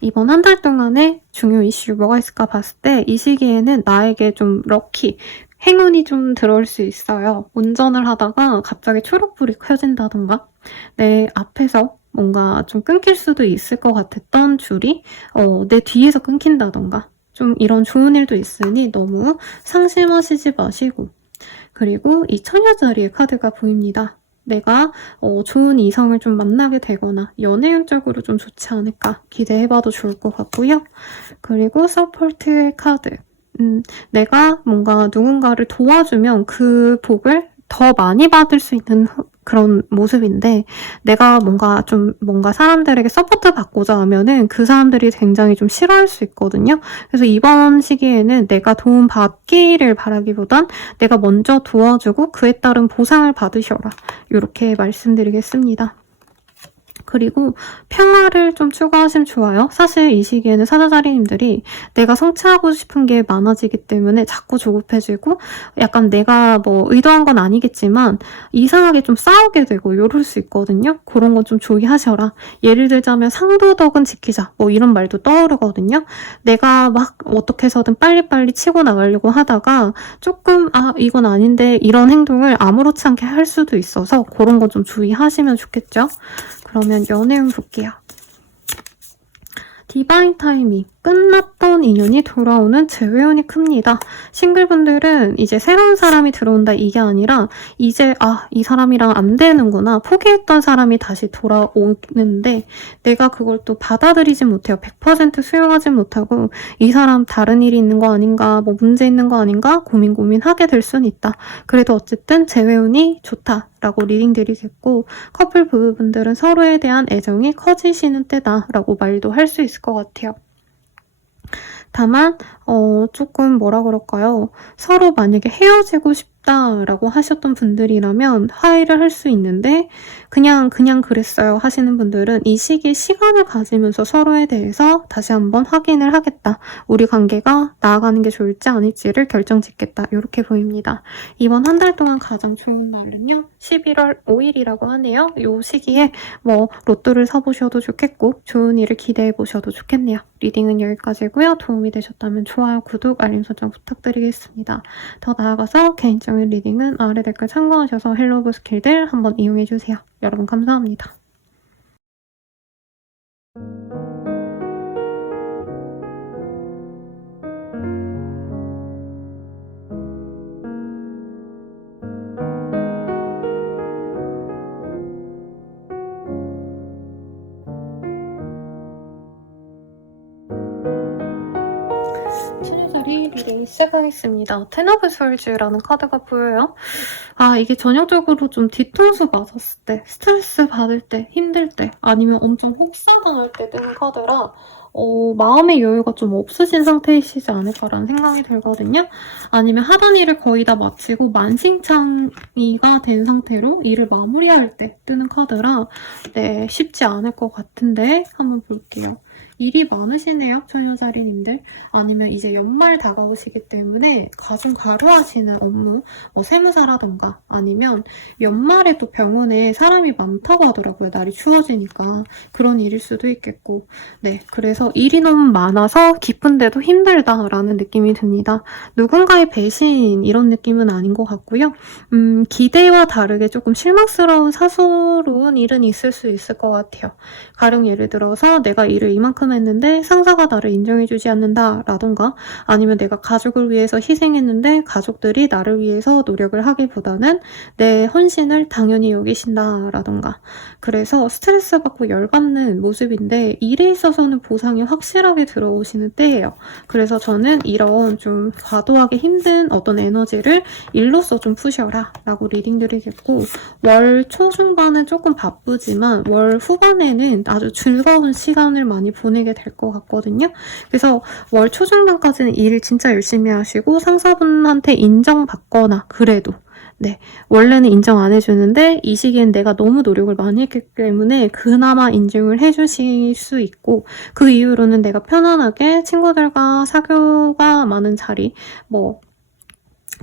이번 한 달 동안에 중요 이슈 뭐가 있을까 봤을 때 이 시기에는 나에게 좀 럭키, 행운이 좀 들어올 수 있어요. 운전을 하다가 갑자기 초록불이 켜진다던가 내 앞에서 뭔가 좀 끊길 수도 있을 것 같았던 줄이 내 뒤에서 끊긴다던가 좀 이런 좋은 일도 있으니 너무 상심하시지 마시고 그리고 이 처녀자리의 카드가 보입니다. 내가 좋은 이성을 좀 만나게 되거나 연애운적으로 좀 좋지 않을까 기대해봐도 좋을 것 같고요. 그리고 서포트의 카드. 내가 뭔가 누군가를 도와주면 그 복을 더 많이 받을 수 있는 그런 모습인데, 내가 뭔가 사람들에게 서포트 받고자 하면은 그 사람들이 굉장히 좀 싫어할 수 있거든요. 그래서 이번 시기에는 내가 도움 받기를 바라기보단 내가 먼저 도와주고 그에 따른 보상을 받으셔라. 이렇게 말씀드리겠습니다. 그리고 평화를 좀 추구하시면 좋아요. 사실 이 시기에는 사자자리님들이 내가 성취하고 싶은 게 많아지기 때문에 자꾸 조급해지고, 약간 내가 뭐 의도한 건 아니겠지만 이상하게 좀 싸우게 되고 이럴 수 있거든요. 그런 건 좀 주의하셔라. 예를 들자면 상도덕은 지키자, 뭐 이런 말도 떠오르거든요. 내가 막 어떻게 해서든 빨리빨리 치고 나가려고 하다가 조금 이건 아닌데 이런 행동을 아무렇지 않게 할 수도 있어서 그런 건 좀 주의하시면 좋겠죠. 그러면 연애운 볼게요. 디바인 타이밍. 끝났던 인연이 돌아오는 재회운이 큽니다. 싱글분들은 이제 새로운 사람이 들어온다 이게 아니라 이제 이 사람이랑 안 되는구나, 포기했던 사람이 다시 돌아오는데 내가 그걸 또 받아들이지 못해요. 100% 수용하지 못하고 이 사람 다른 일이 있는 거 아닌가, 뭐 문제 있는 거 아닌가 고민하게 될 수는 있다. 그래도 어쨌든 재회운이 좋다 라고 리딩 드리겠고, 커플 부부분들은 서로에 대한 애정이 커지시는 때다 라고 말도 할 수 있을 것 같아요. 다만 조금 뭐라 그럴까요? 서로 만약에 헤어지고 싶다라고 하셨던 분들이라면 화해를 할 수 있는데, 그냥 그랬어요 하시는 분들은 이 시기에 시간을 가지면서 서로에 대해서 다시 한번 확인을 하겠다. 우리 관계가 나아가는 게 좋을지 아닐지를 결정짓겠다. 이렇게 보입니다. 이번 한 달 동안 가장 좋은 날은요, 11월 5일이라고 하네요. 이 시기에 뭐 로또를 사보셔도 좋겠고 좋은 일을 기대해 보셔도 좋겠네요. 리딩은 여기까지고요. 도움이 되셨다면 좋아요, 구독, 알림 설정 부탁드리겠습니다. 더 나아가서 개인적인 리딩은 아래 댓글 참고하셔서 헬로브 스킬들 한번 이용해주세요. 여러분 감사합니다. 친해자리 리딩 시작하겠습니다. 텐 오브 솔즈라는 카드가 보여요. 이게 전형적으로 좀 뒤통수 맞았을 때, 스트레스 받을 때, 힘들 때, 아니면 엄청 혹사당할 때 뜨는 카드라 마음의 여유가 좀 없으신 상태이시지 않을까라는 생각이 들거든요. 아니면 하던 일을 거의 다 마치고 만신창이가 된 상태로 일을 마무리할 때 뜨는 카드라 쉽지 않을 것 같은데 한번 볼게요. 일이 많으시네요, 처녀자리님들. 아니면 이제 연말 다가오시기 때문에 과중과료하시는 업무, 세무사라던가 아니면 연말에 또 병원에 사람이 많다고 하더라고요. 날이 추워지니까. 그런 일일 수도 있겠고. 그래서 일이 너무 많아서 기쁜데도 힘들다라는 느낌이 듭니다. 누군가의 배신 이런 느낌은 아닌 것 같고요. 기대와 다르게 조금 실망스러운 사소로운 일은 있을 수 있을 것 같아요. 가령 예를 들어서 내가 일을 이만큼 했는데 상사가 나를 인정해주지 않는다라던가, 아니면 내가 가족을 위해서 희생했는데 가족들이 나를 위해서 노력을 하기보다는 내 헌신을 당연히 여기신다라던가, 그래서 스트레스 받고 열받는 모습인데 일에 있어서는 보상이 확실하게 들어오시는 때예요. 그래서 저는 이런 좀 과도하게 힘든 어떤 에너지를 일로써 좀 푸셔라 라고 리딩 드리겠고, 월 초중반은 조금 바쁘지만 월 후반에는 아주 즐거운 시간을 많이 보내게 될 것 같거든요. 그래서 월 초중반까지는 일을 진짜 열심히 하시고 상사분한테 인정받거나, 그래도 원래는 인정 안 해주는데 이 시기엔 내가 너무 노력을 많이 했기 때문에 그나마 인정을 해주실 수 있고, 그 이후로는 내가 편안하게 친구들과 사교가 많은 자리,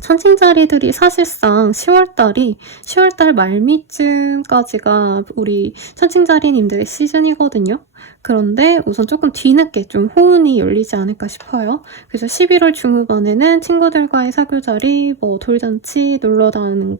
천칭자리들이 사실상 10월달 말미쯤까지가 우리 천칭자리님들의 시즌이거든요. 그런데 우선 조금 뒤늦게 좀 호운이 열리지 않을까 싶어요. 그래서 11월 중후반에는 친구들과의 사교자리, 돌잔치, 놀러다니는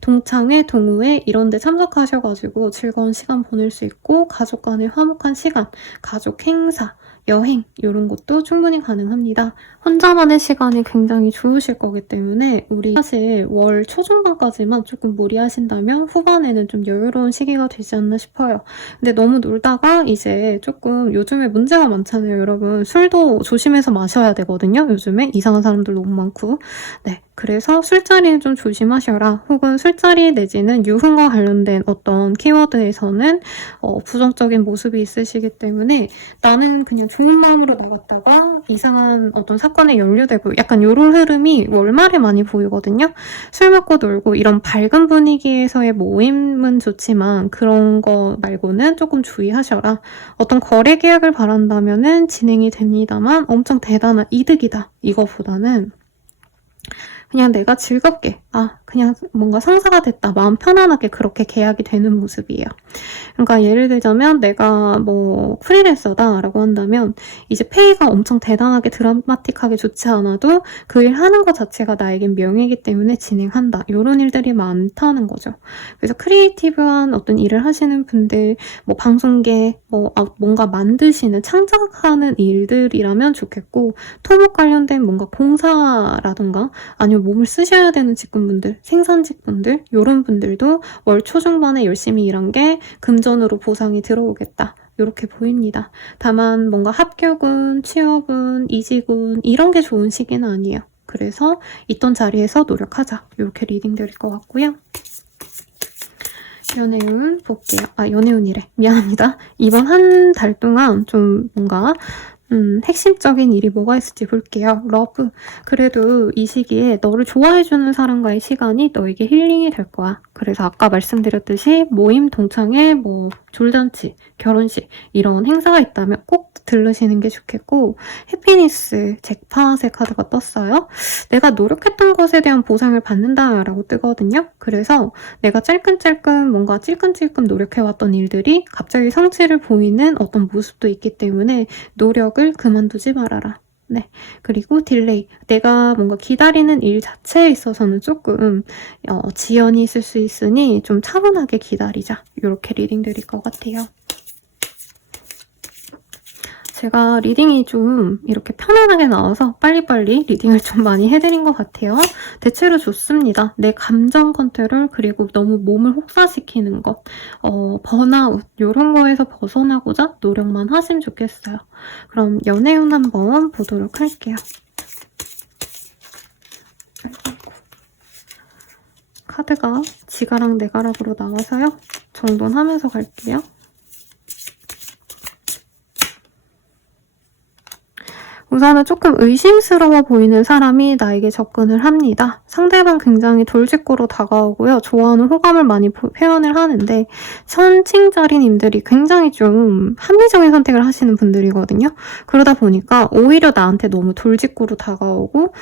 동창회, 동호회 이런 데 참석하셔가지고 즐거운 시간 보낼 수 있고, 가족 간의 화목한 시간, 가족 행사 여행 이런 것도 충분히 가능합니다. 혼자만의 시간이 굉장히 좋으실 거기 때문에 우리 사실 월 초중반까지만 조금 무리하신다면 후반에는 좀 여유로운 시기가 되지 않나 싶어요. 근데 너무 놀다가 이제 조금 요즘에 문제가 많잖아요, 여러분. 술도 조심해서 마셔야 되거든요, 요즘에. 이상한 사람들 너무 많고. 네. 그래서 술자리는 좀 조심하셔라. 혹은 술자리 내지는 유흥과 관련된 어떤 키워드에서는 부정적인 모습이 있으시기 때문에 나는 그냥 좋은 마음으로 나갔다가 이상한 어떤 사건에 연루되고 약간 요런 흐름이 월말에 많이 보이거든요. 술 먹고 놀고 이런 밝은 분위기에서의 모임은 좋지만 그런 거 말고는 조금 주의하셔라. 어떤 거래 계약을 바란다면은 진행이 됩니다만 엄청 대단한 이득이다. 이거보다는 그냥 내가 즐겁게 그냥 뭔가 성사가 됐다. 마음 편안하게 그렇게 계약이 되는 모습이에요. 그러니까 예를 들자면 내가 뭐 프리랜서다라고 한다면 이제 페이가 엄청 대단하게 드라마틱하게 좋지 않아도 그 일 하는 것 자체가 나에겐 명예이기 때문에 진행한다. 이런 일들이 많다는 거죠. 그래서 크리에이티브한 어떤 일을 하시는 분들, 뭐 방송계, 뭔가 만드시는 창작하는 일들이라면 좋겠고 토목 관련된 뭔가 공사라던가 아니면 몸을 쓰셔야 되는 직군분들, 생산직분들 이런 분들도 월 초중반에 열심히 일한 게 금전으로 보상이 들어오겠다. 이렇게 보입니다. 다만 뭔가 합격은, 취업은, 이직은 이런 게 좋은 시기는 아니에요. 그래서 있던 자리에서 노력하자. 이렇게 리딩 드릴 것 같고요. 연애운 볼게요. 연애운이래. 미안합니다. 이번 한 달 동안 좀 뭔가 핵심적인 일이 뭐가 있을지 볼게요. 러브. 그래도 이 시기에 너를 좋아해주는 사람과의 시간이 너에게 힐링이 될 거야. 그래서 아까 말씀드렸듯이 모임, 동창회, 뭐 졸잔치, 결혼식 이런 행사가 있다면 꼭 들르시는 게 좋겠고 해피니스 잭팟의 카드가 떴어요. 내가 노력했던 것에 대한 보상을 받는다라고 뜨거든요. 그래서 내가 찔끔찔끔 뭔가 찔끔찔끔 노력해왔던 일들이 갑자기 성취를 보이는 어떤 모습도 있기 때문에 노력을 그만두지 말아라. 네. 그리고 딜레이. 내가 뭔가 기다리는 일 자체에 있어서는 조금 지연이 있을 수 있으니 좀 차분하게 기다리자. 이렇게 리딩 드릴 것 같아요. 제가 리딩이 좀 이렇게 편안하게 나와서 빨리빨리 리딩을 좀 많이 해드린 것 같아요. 대체로 좋습니다. 내 감정 컨트롤 그리고 너무 몸을 혹사시키는 것, 번아웃 이런 거에서 벗어나고자 노력만 하시면 좋겠어요. 그럼 연애운 한번 보도록 할게요. 카드가 지가랑 내가락으로 나와서요. 정돈하면서 갈게요. 우선은 조금 의심스러워 보이는 사람이 나에게 접근을 합니다. 상대방 굉장히 돌직구로 다가오고요. 좋아하는 호감을 많이 표현을 하는데 선칭자리님들이 굉장히 좀 합리적인 선택을 하시는 분들이거든요. 그러다 보니까 오히려 나한테 너무 돌직구로 다가오고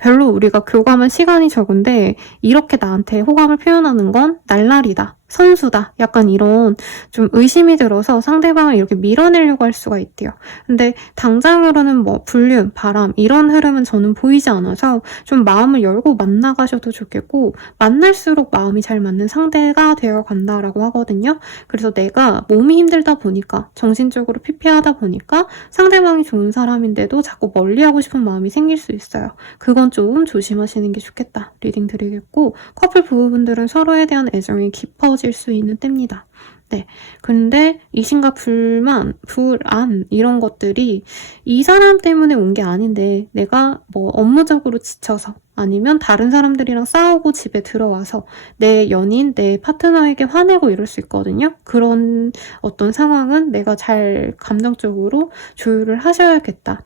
별로 우리가 교감한 시간이 적은데 이렇게 나한테 호감을 표현하는 건 날라리다. 선수다. 약간 이런 좀 의심이 들어서 상대방을 이렇게 밀어내려고 할 수가 있대요. 근데 당장으로는 뭐 불륜, 바람 이런 흐름은 저는 보이지 않아서 좀 마음을 열고 만나가셔도 좋겠고 만날수록 마음이 잘 맞는 상대가 되어간다라고 하거든요. 그래서 내가 몸이 힘들다 보니까 정신적으로 피폐하다 보니까 상대방이 좋은 사람인데도 자꾸 멀리하고 싶은 마음이 생길 수 있어요. 그건 좀 조심하시는 게 좋겠다. 리딩 드리겠고 커플 부부분들은 서로에 대한 애정이 깊어질 수 있는 때입니다. 네. 근데 이심과 불안 이런 것들이 이 사람 때문에 온 게 아닌데 내가 뭐 업무적으로 지쳐서 아니면 다른 사람들이랑 싸우고 집에 들어와서 내 연인, 내 파트너에게 화내고 이럴 수 있거든요. 그런 어떤 상황은 내가 잘 감정적으로 조율을 하셔야겠다.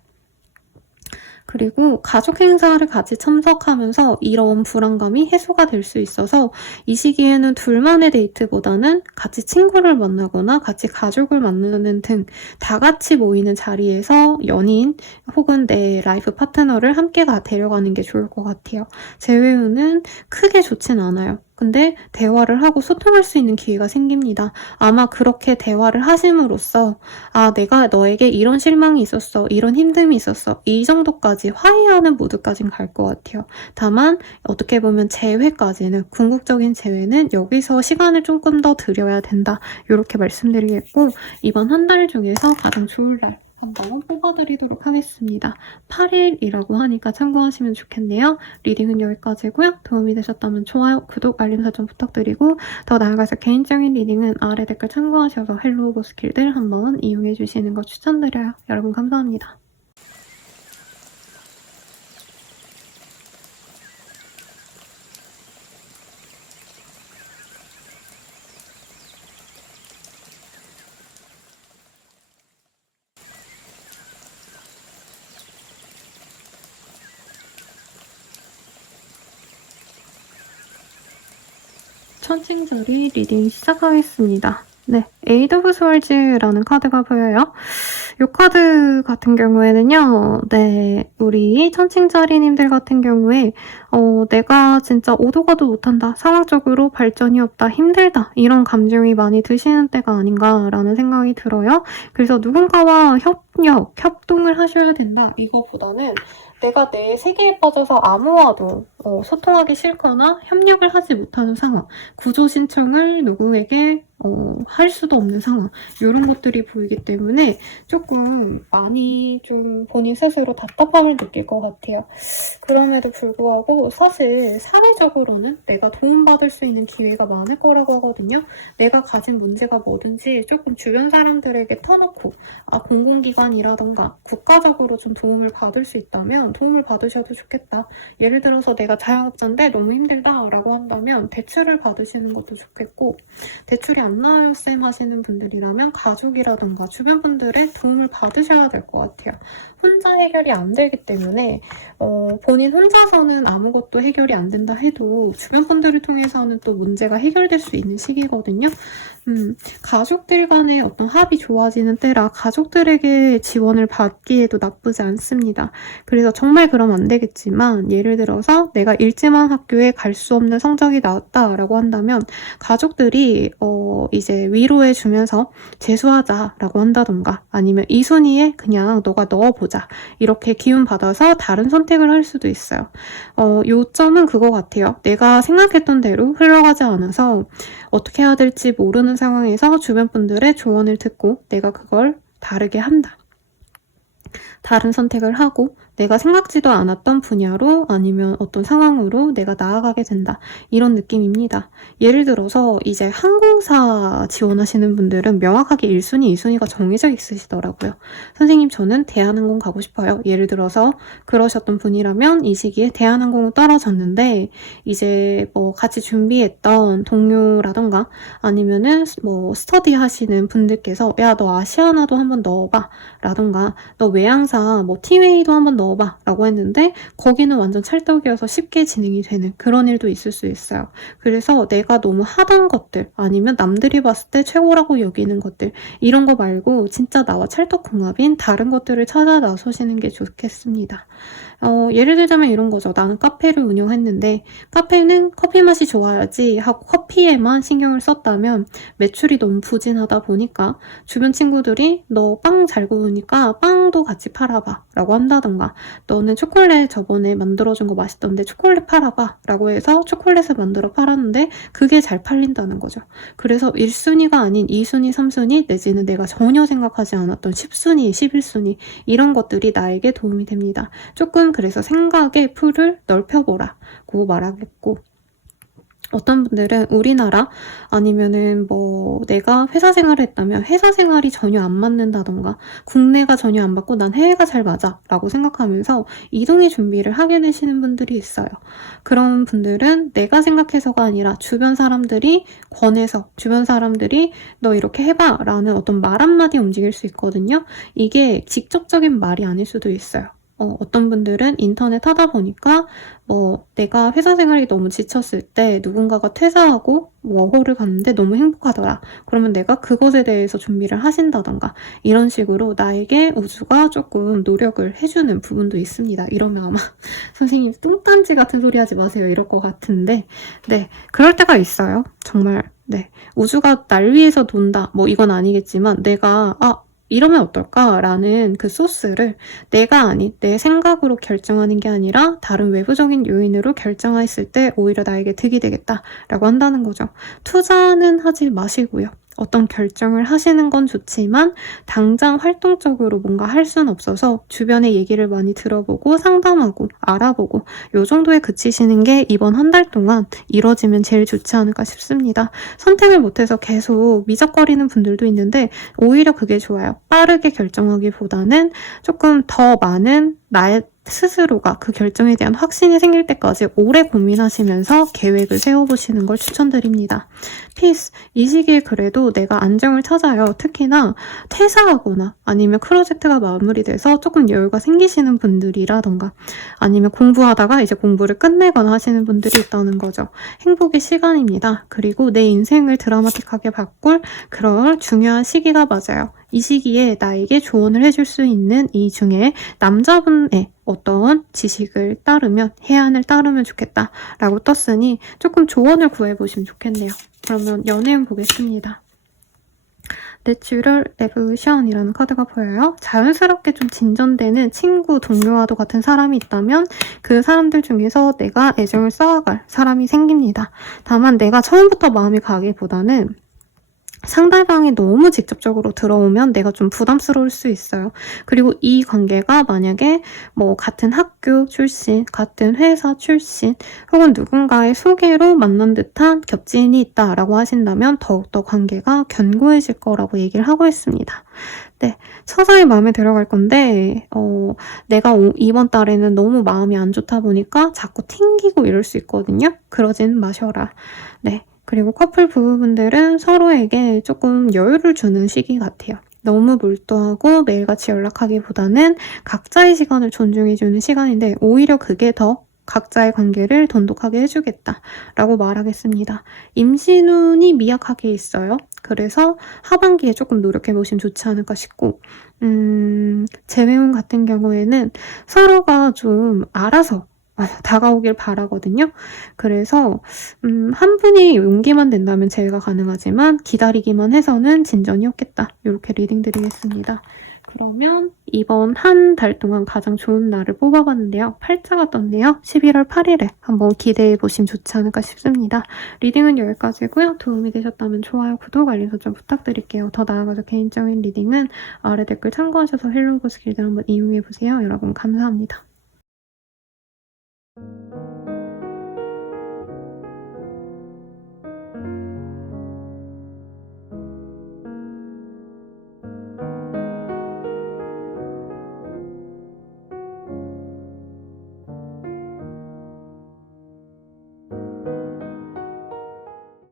그리고 가족 행사를 같이 참석하면서 이런 불안감이 해소가 될 수 있어서 이 시기에는 둘만의 데이트보다는 같이 친구를 만나거나 같이 가족을 만나는 등 다 같이 모이는 자리에서 연인 혹은 내 라이프 파트너를 함께 데려가는 게 좋을 것 같아요. 재회운은 크게 좋진 않아요. 근데 대화를 하고 소통할 수 있는 기회가 생깁니다. 아마 그렇게 대화를 하심으로써 내가 너에게 이런 실망이 있었어. 이런 힘듦이 있었어. 이 정도까지 화해하는 모드까지는 갈 것 같아요. 다만 어떻게 보면 재회까지는 궁극적인 재회는 여기서 시간을 조금 더 들여야 된다. 이렇게 말씀드리겠고 이번 한 달 중에서 가장 좋을 날 한번 뽑아드리도록 하겠습니다. 8일이라고 하니까 참고하시면 좋겠네요. 리딩은 여기까지고요. 도움이 되셨다면 좋아요, 구독, 알림 설정 부탁드리고 더 나아가서 개인적인 리딩은 아래 댓글 참고하셔서 헬로우 보스킬들 한번 이용해 주시는 거 추천드려요. 여러분 감사합니다. 천칭절이 리딩 시작하겠습니다. 네, 에이드 오브 스월즈라는 카드가 보여요. 이 카드 같은 경우에는요, 네, 우리 천칭자리님들 같은 경우에 내가 진짜 오도 가도 못한다, 상황적으로 발전이 없다, 힘들다 이런 감정이 많이 드시는 때가 아닌가라는 생각이 들어요. 그래서 누군가와 협동을 하셔야 된다 이거보다는 내가 내 세계에 빠져서 아무와도 소통하기 싫거나 협력을 하지 못하는 상황, 구조 신청을 누구에게 할 수도 없는 상황, 이런 것들이 보이기 때문에 조금 많이 좀 본인 스스로 답답함을 느낄 것 같아요. 그럼에도 불구하고 사실 사회적으로는 내가 도움받을 수 있는 기회가 많을 거라고 하거든요. 내가 가진 문제가 뭐든지 조금 주변 사람들에게 터놓고 공공기관이라던가 국가적으로 좀 도움을 받을 수 있다면 도움을 받으셔도 좋겠다. 예를 들어서 내가 자영업자인데 너무 힘들다라고 한다면 대출을 받으시는 것도 좋겠고, 대출이 안 나와요 쌤 하시는 분들이라면 가족이라던가 주변 분들의 도움을 받으셔야 될 것 같아요. 혼자 해결이 안 되기 때문에 본인 혼자서는 아무것도 해결이 안 된다 해도 주변 분들을 통해서는 또 문제가 해결될 수 있는 시기거든요. 가족들 간의 어떤 합이 좋아지는 때라 가족들에게 지원을 받기에도 나쁘지 않습니다. 그래서 정말 그러면 안 되겠지만 예를 들어서 내가 읽지만 학교에 갈 수 없는 성적이 나왔다라고 한다면 가족들이 이제 위로해 주면서 재수하자라고 한다던가 아니면 이 순위에 그냥 너가 넣어보자 이렇게 기운 받아서 다른 선택을 할 수도 있어요. 요점은 그거 같아요. 내가 생각했던 대로 흘러가지 않아서 어떻게 해야 될지 모르는 상황에서 주변 분들의 조언을 듣고 내가 그걸 다르게 한다. 다른 선택을 하고 내가 생각지도 않았던 분야로 아니면 어떤 상황으로 내가 나아가게 된다. 이런 느낌입니다. 예를 들어서 이제 항공사 지원하시는 분들은 명확하게 1순위, 2순위가 정해져 있으시더라고요. 선생님 저는 대한항공 가고 싶어요. 예를 들어서 그러셨던 분이라면 이 시기에 대한항공은 떨어졌는데 이제 뭐 같이 준비했던 동료라던가 아니면은 뭐 스터디 하시는 분들께서 야 너 아시아나도 한번 넣어봐 라던가 너 외항사 뭐 티웨이도 한번 넣어봐 라고 했는데 거기는 완전 찰떡이어서 쉽게 진행이 되는 그런 일도 있을 수 있어요. 그래서 내가 너무 하던 것들 아니면 남들이 봤을 때 최고라고 여기는 것들 이런 거 말고 진짜 나와 찰떡궁합인 다른 것들을 찾아 나서시는 게 좋겠습니다. 예를 들자면 이런 거죠. 나는 카페를 운영했는데 카페는 커피 맛이 좋아야지 하고 커피에만 신경을 썼다면 매출이 너무 부진하다 보니까 주변 친구들이 너 빵 잘 구우니까 빵도 같이 팔아봐 라고 한다던가 너는 초콜릿 저번에 만들어준 거 맛있던데 초콜릿 팔아봐 라고 해서 초콜릿을 만들어 팔았는데 그게 잘 팔린다는 거죠. 그래서 1순위가 아닌 2순위, 3순위 내지는 내가 전혀 생각하지 않았던 10순위, 11순위 이런 것들이 나에게 도움이 됩니다. 조금 그래서 생각의 풀을 넓혀보라고 말하겠고 어떤 분들은 우리나라 아니면은 뭐 내가 회사 생활을 했다면 회사 생활이 전혀 안 맞는다던가 국내가 전혀 안 맞고 난 해외가 잘 맞아 라고 생각하면서 이동의 준비를 하게 되시는 분들이 있어요. 그런 분들은 내가 생각해서가 아니라 주변 사람들이 권해서 주변 사람들이 너 이렇게 해봐 라는 어떤 말 한마디 움직일 수 있거든요. 이게 직접적인 말이 아닐 수도 있어요. 어떤 분들은 인터넷 하다 보니까 뭐 내가 회사 생활이 너무 지쳤을 때 누군가가 퇴사하고 워홀을 갔는데 너무 행복하더라. 그러면 내가 그것에 대해서 준비를 하신다던가 이런 식으로 나에게 우주가 조금 노력을 해주는 부분도 있습니다. 이러면 아마 선생님 뚱딴지 같은 소리 하지 마세요. 이럴 것 같은데 네 그럴 때가 있어요. 정말 네 우주가 날 위해서 돈다 뭐 이건 아니겠지만 내가 이러면 어떨까라는 그 소스를 내가 아닌 내 생각으로 결정하는 게 아니라 다른 외부적인 요인으로 결정했을 때 오히려 나에게 득이 되겠다라고 한다는 거죠. 투자는 하지 마시고요. 어떤 결정을 하시는 건 좋지만 당장 활동적으로 뭔가 할 수는 없어서 주변의 얘기를 많이 들어보고 상담하고 알아보고 요 정도에 그치시는 게 이번 한 달 동안 이뤄지면 제일 좋지 않을까 싶습니다. 선택을 못해서 계속 미적거리는 분들도 있는데 오히려 그게 좋아요. 빠르게 결정하기보다는 조금 더 많은 나의 스스로가 그 결정에 대한 확신이 생길 때까지 오래 고민하시면서 계획을 세워보시는 걸 추천드립니다. 피스, 이 시기에 그래도 내가 안정을 찾아요. 특히나 퇴사하거나 아니면 프로젝트가 마무리돼서 조금 여유가 생기시는 분들이라던가 아니면 공부하다가 이제 공부를 끝내거나 하시는 분들이 있다는 거죠. 행복의 시간입니다. 그리고 내 인생을 드라마틱하게 바꿀 그런 중요한 시기가 맞아요. 이 시기에 나에게 조언을 해줄 수 있는 이 중에 남자분의 어떤 지식을 따르면, 해안을 따르면 좋겠다 라고 떴으니 조금 조언을 구해보시면 좋겠네요. 그러면 연애운 보겠습니다. 내추럴 에볼루션이라는 카드가 보여요. 자연스럽게 좀 진전되는 친구, 동료와도 같은 사람이 있다면 그 사람들 중에서 내가 애정을 쌓아갈 사람이 생깁니다. 다만 내가 처음부터 마음이 가기보다는 상대방이 너무 직접적으로 들어오면 내가 좀 부담스러울 수 있어요. 그리고 이 관계가 만약에 뭐 같은 학교 출신, 같은 회사 출신, 혹은 누군가의 소개로 만난 듯한 겹친이 있다라고 하신다면 더욱더 관계가 견고해질 거라고 얘기를 하고 있습니다. 네, 서서히 마음에 들어갈 건데 내가 이번 달에는 너무 마음이 안 좋다 보니까 자꾸 튕기고 이럴 수 있거든요. 그러진 마셔라. 네. 그리고 커플 부부분들은 서로에게 조금 여유를 주는 시기 같아요. 너무 몰두하고 매일같이 연락하기보다는 각자의 시간을 존중해주는 시간인데 오히려 그게 더 각자의 관계를 돈독하게 해주겠다라고 말하겠습니다. 임신운이 미약하게 있어요. 그래서 하반기에 조금 노력해보시면 좋지 않을까 싶고 재회운 같은 경우에는 서로가 좀 알아서 다가오길 바라거든요. 그래서 한 분이 용기만 된다면 재회가 가능하지만 기다리기만 해서는 진전이 없겠다. 이렇게 리딩 드리겠습니다. 그러면 이번 한 달 동안 가장 좋은 날을 뽑아봤는데요. 팔자가 떴네요. 11월 8일에 한번 기대해보시면 좋지 않을까 싶습니다. 리딩은 여기까지고요. 도움이 되셨다면 좋아요, 구독, 알림 설정 부탁드릴게요. 더 나아가서 개인적인 리딩은 아래 댓글 참고하셔서 헬로우버스 길드 한번 이용해보세요. 여러분 감사합니다.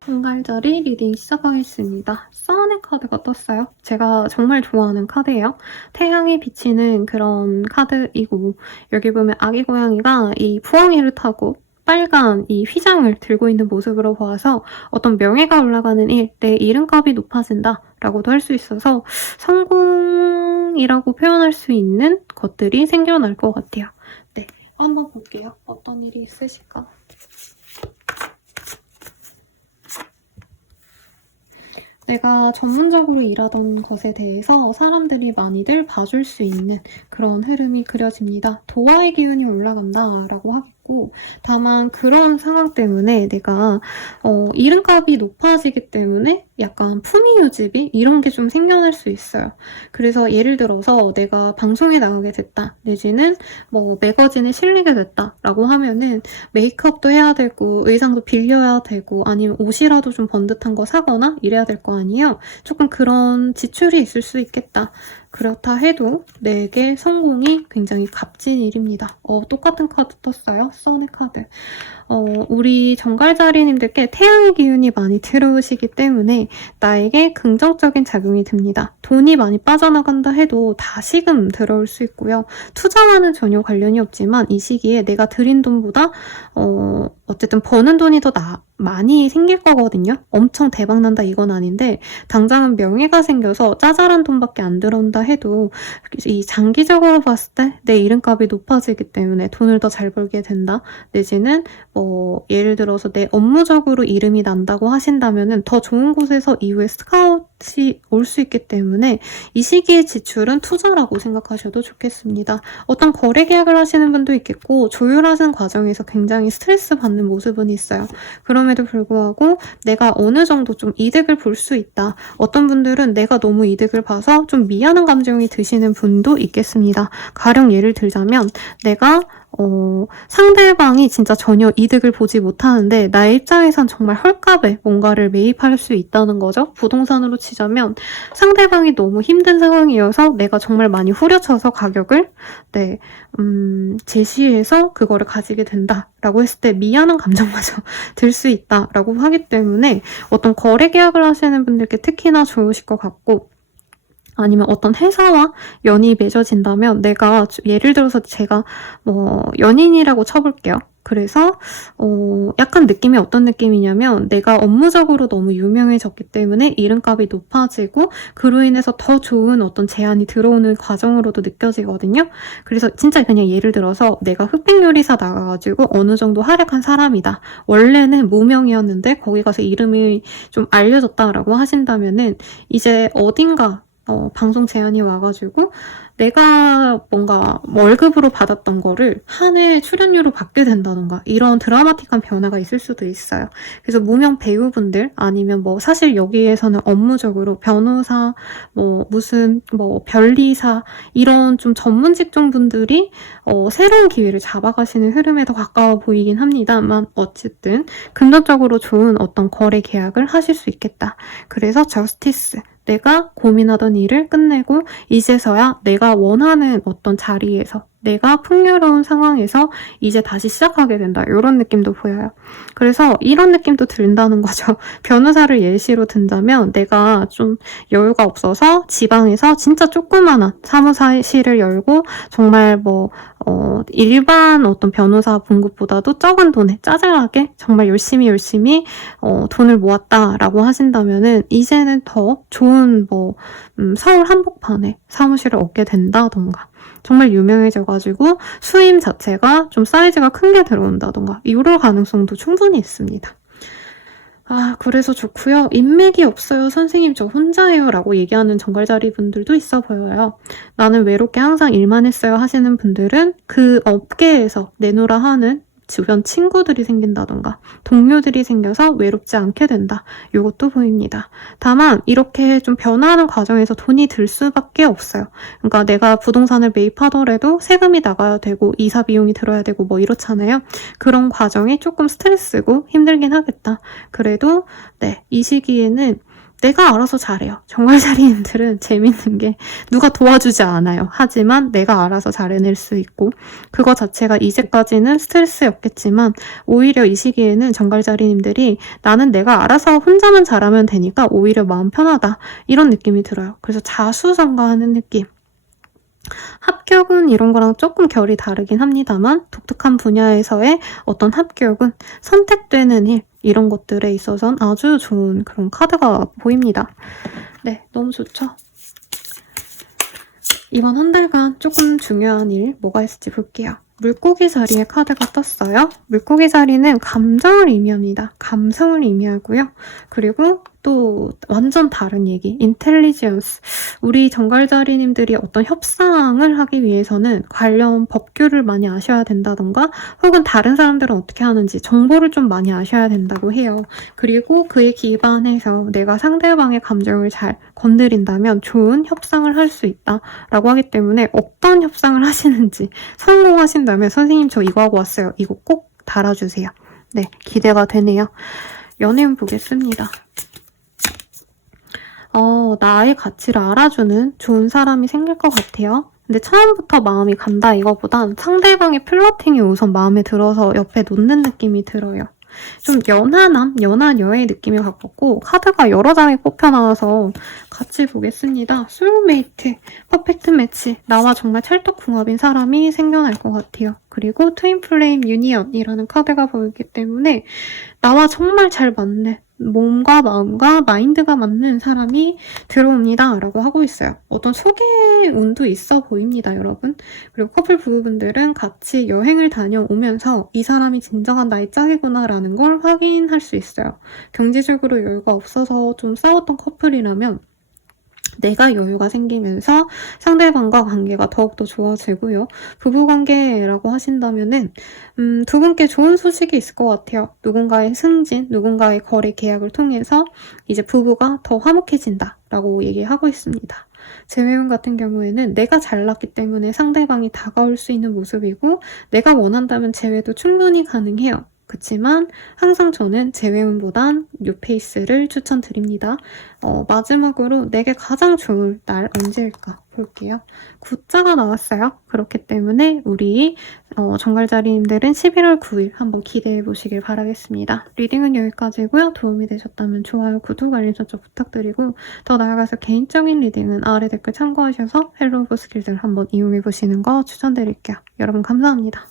한갈자리 리딩 시작하겠습니다. 선의 카드가 떴어요. 제가 정말 좋아하는 카드예요. 태양이 비치는 그런 카드이고 여기 보면 아기 고양이가 이 부엉이를 타고 빨간 이 휘장을 들고 있는 모습으로 보아서 어떤 명예가 올라가는 일, 내 이름값이 높아진다 라고도 할 수 있어서 성공이라고 표현할 수 있는 것들이 생겨날 것 같아요. 네, 한번 볼게요. 어떤 일이 있으실까? 내가 전문적으로 일하던 것에 대해서 사람들이 많이들 봐줄 수 있는 그런 흐름이 그려집니다. 도화의 기운이 올라간다 라고 하겠고 다만 그런 상황 때문에 내가 이름값이 높아지기 때문에 약간 품위 유지비 이런 게 좀 생겨날 수 있어요. 그래서 예를 들어서 내가 방송에 나가게 됐다 내지는 뭐 매거진에 실리게 됐다 라고 하면은 메이크업도 해야 되고 의상도 빌려야 되고 아니면 옷이라도 좀 번듯한 거 사거나 이래야 될 거 아니에요. 조금 그런 지출이 있을 수 있겠다. 그렇다 해도 내게 성공이 굉장히 값진 일입니다. 똑같은 카드 떴어요. 선의 카드. 우리 정갈자리님들께 태양의 기운이 많이 들어오시기 때문에 나에게 긍정적인 작용이 듭니다. 돈이 많이 빠져나간다 해도 다시금 들어올 수 있고요. 투자와는 전혀 관련이 없지만 이 시기에 내가 들인 돈보다 어쨌든 버는 돈이 더 많이 생길 거거든요. 엄청 대박난다 이건 아닌데 당장은 명예가 생겨서 짜잘한 돈밖에 안 들어온다 해도 이 장기적으로 봤을 때 내 이름값이 높아지기 때문에 돈을 더 잘 벌게 된다. 내지는 예를 들어서 내 업무적으로 이름이 난다고 하신다면은 더 좋은 곳에서 이후에 스카우트 올 수 있기 때문에 이 시기의 지출은 투자라고 생각하셔도 좋겠습니다. 어떤 거래 계약을 하시는 분도 있겠고 조율하는 과정에서 굉장히 스트레스 받는 모습은 있어요. 그럼에도 불구하고 내가 어느 정도 좀 이득을 볼 수 있다. 어떤 분들은 내가 너무 이득을 봐서 좀 미안한 감정이 드시는 분도 있겠습니다. 가령 예를 들자면 내가 상대방이 진짜 전혀 이득을 보지 못하는데 나의 입장에선 정말 헐값에 뭔가를 매입할 수 있다는 거죠. 부동산으로 치자면 상대방이 너무 힘든 상황이어서 내가 정말 많이 후려쳐서 가격을 제시해서 그거를 가지게 된다라고 했을 때 미안한 감정마저 들 수 있다라고 하기 때문에 어떤 거래 계약을 하시는 분들께 특히나 좋으실 것 같고, 아니면 어떤 회사와 연이 맺어진다면 내가 예를 들어서 제가 연인이라고 쳐볼게요. 그래서 약간 느낌이 어떤 느낌이냐면 내가 업무적으로 너무 유명해졌기 때문에 이름값이 높아지고 그로 인해서 더 좋은 어떤 제안이 들어오는 과정으로도 느껴지거든요. 그래서 진짜 그냥 예를 들어서 내가 흑백요리사 나가가지고 어느 정도 활약한 사람이다. 원래는 무명이었는데 거기 가서 이름이 좀 알려졌다라고 하신다면은 이제 어딘가 방송 제안이 와가지고 내가 뭔가 월급으로 받았던 거를 한 해 출연료로 받게 된다던가 이런 드라마틱한 변화가 있을 수도 있어요. 그래서 무명 배우분들 아니면 사실 여기에서는 업무적으로 변호사, 무슨 변리사 이런 좀 전문 직종 분들이 새로운 기회를 잡아가시는 흐름에 더 가까워 보이긴 합니다만 어쨌든 금전적으로 좋은 어떤 거래 계약을 하실 수 있겠다. 그래서 저스티스. 내가 고민하던 일을 끝내고 이제서야 내가 원하는 어떤 자리에서 내가 풍요로운 상황에서 이제 다시 시작하게 된다. 이런 느낌도 보여요. 그래서 이런 느낌도 든다는 거죠. 변호사를 예시로 든다면 내가 좀 여유가 없어서 지방에서 진짜 조그마한 사무실을 열고 정말 일반 어떤 변호사 봉급보다도 적은 돈에 짜잘하게 정말 열심히 돈을 모았다라고 하신다면은 이제는 더 좋은 서울 한복판에 사무실을 얻게 된다던가 정말 유명해져가지고 수임 자체가 좀 사이즈가 큰 게 들어온다던가 이럴 가능성도 충분히 있습니다. 그래서 좋고요. 인맥이 없어요. 선생님 저 혼자예요. 라고 얘기하는 정갈자리 분들도 있어 보여요. 나는 외롭게 항상 일만 했어요 하시는 분들은 그 업계에서 내놓으라 하는 주변 친구들이 생긴다던가 동료들이 생겨서 외롭지 않게 된다. 이것도 보입니다. 다만 이렇게 좀 변화하는 과정에서 돈이 들 수밖에 없어요. 그러니까 내가 부동산을 매입하더라도 세금이 나가야 되고 이사 비용이 들어야 되고 이렇잖아요. 그런 과정이 조금 스트레스고 힘들긴 하겠다. 그래도 이 시기에는 내가 알아서 잘해요. 정갈자리님들은 재밌는 게 누가 도와주지 않아요. 하지만 내가 알아서 잘해낼 수 있고 그거 자체가 이제까지는 스트레스였겠지만 오히려 이 시기에는 정갈자리님들이 나는 내가 알아서 혼자만 잘하면 되니까 오히려 마음 편하다. 이런 느낌이 들어요. 그래서 자수성가하는 느낌. 합격은 이런 거랑 조금 결이 다르긴 합니다만 독특한 분야에서의 어떤 합격은 선택되는 일 이런 것들에 있어서는 아주 좋은 그런 카드가 보입니다. 네, 너무 좋죠? 이번 한 달간 조금 중요한 일 뭐가 있을지 볼게요. 물고기 자리에 카드가 떴어요. 물고기 자리는 감정을 의미합니다. 감성을 의미하고요. 그리고 또 완전 다른 얘기, 인텔리전스. 우리 정갈자리님들이 어떤 협상을 하기 위해서는 관련 법규를 많이 아셔야 된다던가 혹은 다른 사람들은 어떻게 하는지 정보를 좀 많이 아셔야 된다고 해요. 그리고 그에 기반해서 내가 상대방의 감정을 잘 건드린다면 좋은 협상을 할 수 있다라고 하기 때문에 어떤 협상을 하시는지 성공하신다면 선생님 저 이거 하고 왔어요. 이거 꼭 달아주세요. 네, 기대가 되네요. 연애운 보겠습니다. 나의 가치를 알아주는 좋은 사람이 생길 것 같아요. 근데 처음부터 마음이 간다 이거보단 상대방의 플러팅이 우선 마음에 들어서 옆에 놓는 느낌이 들어요. 좀 연한 여의 느낌이 가깝고 카드가 여러 장이 뽑혀 나와서 같이 보겠습니다. 소울메이트, 퍼펙트 매치, 나와 정말 찰떡궁합인 사람이 생겨날 것 같아요. 그리고 트윈플레임 유니언이라는 카드가 보이기 때문에 나와 정말 잘 맞는 몸과 마음과 마인드가 맞는 사람이 들어옵니다 라고 하고 있어요. 어떤 소개 운도 있어 보입니다, 여러분. 그리고 커플 부부분들은 같이 여행을 다녀오면서 이 사람이 진정한 나의 짝이구나 라는 걸 확인할 수 있어요. 경제적으로 여유가 없어서 좀 싸웠던 커플이라면 내가 여유가 생기면서 상대방과 관계가 더욱더 좋아지고요. 부부관계라고 하신다면은 두 분께 좋은 소식이 있을 것 같아요. 누군가의 승진, 누군가의 거래 계약을 통해서 이제 부부가 더 화목해진다 라고 얘기하고 있습니다. 재회운 같은 경우에는 내가 잘났기 때문에 상대방이 다가올 수 있는 모습이고 내가 원한다면 재회도 충분히 가능해요. 그치만 항상 저는 재회운보단 뉴페이스를 추천드립니다. 마지막으로 내게 가장 좋을 날 언제일까 볼게요. 9자가 나왔어요. 그렇기 때문에 우리 정갈자리님들은 11월 9일 한번 기대해 보시길 바라겠습니다. 리딩은 여기까지고요. 도움이 되셨다면 좋아요, 구독, 알림 설정 부탁드리고 더 나아가서 개인적인 리딩은 아래 댓글 참고하셔서 헬로 오브 스킬들 한번 이용해 보시는 거 추천드릴게요. 여러분 감사합니다.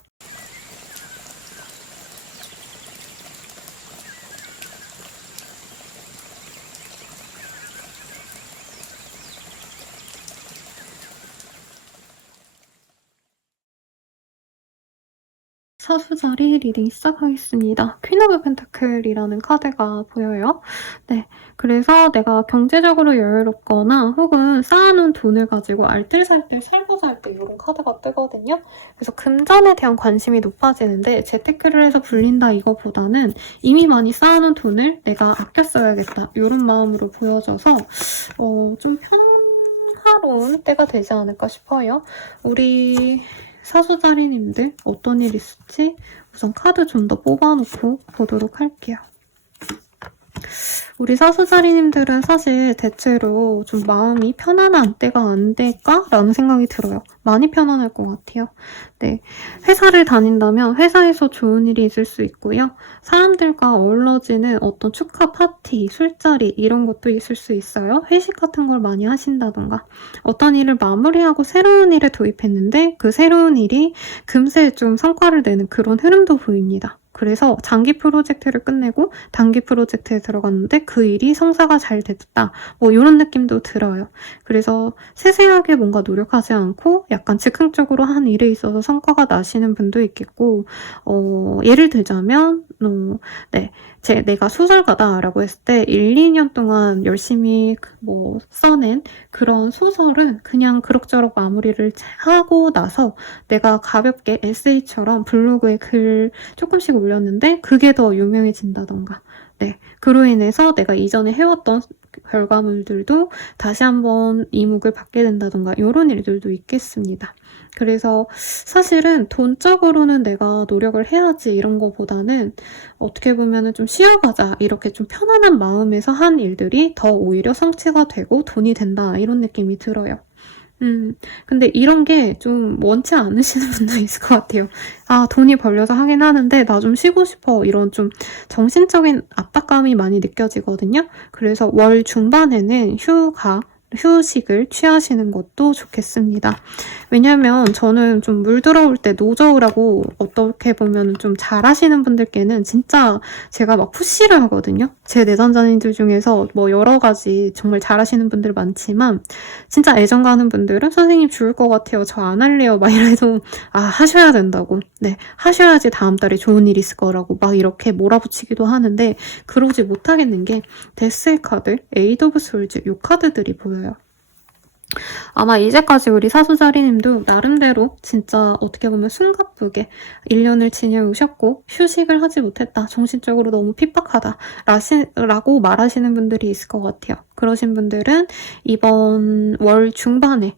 사수자리 리딩 시작하겠습니다. 퀸 오브 펜타클이라는 카드가 보여요. 네, 그래서 내가 경제적으로 여유롭거나 혹은 쌓아놓은 돈을 가지고 알뜰살뜰 살고 살 때 이런 카드가 뜨거든요. 그래서 금전에 대한 관심이 높아지는데 재테크를 해서 불린다 이거보다는 이미 많이 쌓아놓은 돈을 내가 아껴 써야겠다 이런 마음으로 보여져서 좀 평화로운 때가 되지 않을까 싶어요. 우리 사수자리님들 어떤 일 있을지 우선 카드 좀 더 뽑아놓고 보도록 할게요. 우리 사수자리님들은 사실 대체로 좀 마음이 편안한 때가 안 될까? 라는 생각이 들어요. 많이 편안할 것 같아요. 네, 회사를 다닌다면 회사에서 좋은 일이 있을 수 있고요. 사람들과 어우러지는 어떤 축하 파티, 술자리 이런 것도 있을 수 있어요. 회식 같은 걸 많이 하신다던가 어떤 일을 마무리하고 새로운 일에 도입했는데 그 새로운 일이 금세 좀 성과를 내는 그런 흐름도 보입니다. 그래서 장기 프로젝트를 끝내고 단기 프로젝트에 들어갔는데 그 일이 성사가 잘 됐다. 뭐 이런 느낌도 들어요. 그래서 세세하게 뭔가 노력하지 않고 약간 즉흥적으로 한 일에 있어서 성과가 나시는 분도 있겠고 예를 들자면 네, 내가 소설가다라고 했을 때 1, 2년 동안 열심히 뭐 써낸 그런 소설은 그냥 그럭저럭 마무리를 하고 나서 내가 가볍게 에세이처럼 블로그에 글 조금씩 올렸는데 그게 더 유명해진다던가 네, 그로 인해서 내가 이전에 해왔던 결과물들도 다시 한번 이목을 받게 된다던가 이런 일들도 있겠습니다. 그래서 사실은 돈적으로는 내가 노력을 해야지 이런 거보다는 어떻게 보면 좀 쉬어가자 이렇게 좀 편안한 마음에서 한 일들이 더 오히려 성취가 되고 돈이 된다 이런 느낌이 들어요. 근데 이런 게 좀 원치 않으시는 분도 있을 것 같아요. 아, 돈이 벌려서 하긴 하는데 나 좀 쉬고 싶어. 이런 좀 정신적인 압박감이 많이 느껴지거든요. 그래서 월 중반에는 휴식을 취하시는 것도 좋겠습니다. 왜냐면 저는 좀 물 들어올 때 노저우라고 어떻게 보면 좀 잘하시는 분들께는 진짜 제가 막 푸시를 하거든요. 제 내담자님들 중에서 뭐 여러 가지 정말 잘하시는 분들 많지만 진짜 애정 가는 분들은 선생님 죽을 것 같아요. 저 안 할래요. 막 이래도 하셔야 된다고. 네, 하셔야지 다음 달에 좋은 일 있을 거라고 막 이렇게 몰아붙이기도 하는데 그러지 못하겠는 게 데스의 카드, 에이드 오브 솔즈 이 카드들이 보여요. 아마 이제까지 우리 사수자리님도 나름대로 진짜 어떻게 보면 숨가쁘게 1년을 지내오셨고 휴식을 하지 못했다. 정신적으로 너무 핍박하다. 라고 말하시는 분들이 있을 것 같아요. 그러신 분들은 이번 월 중반에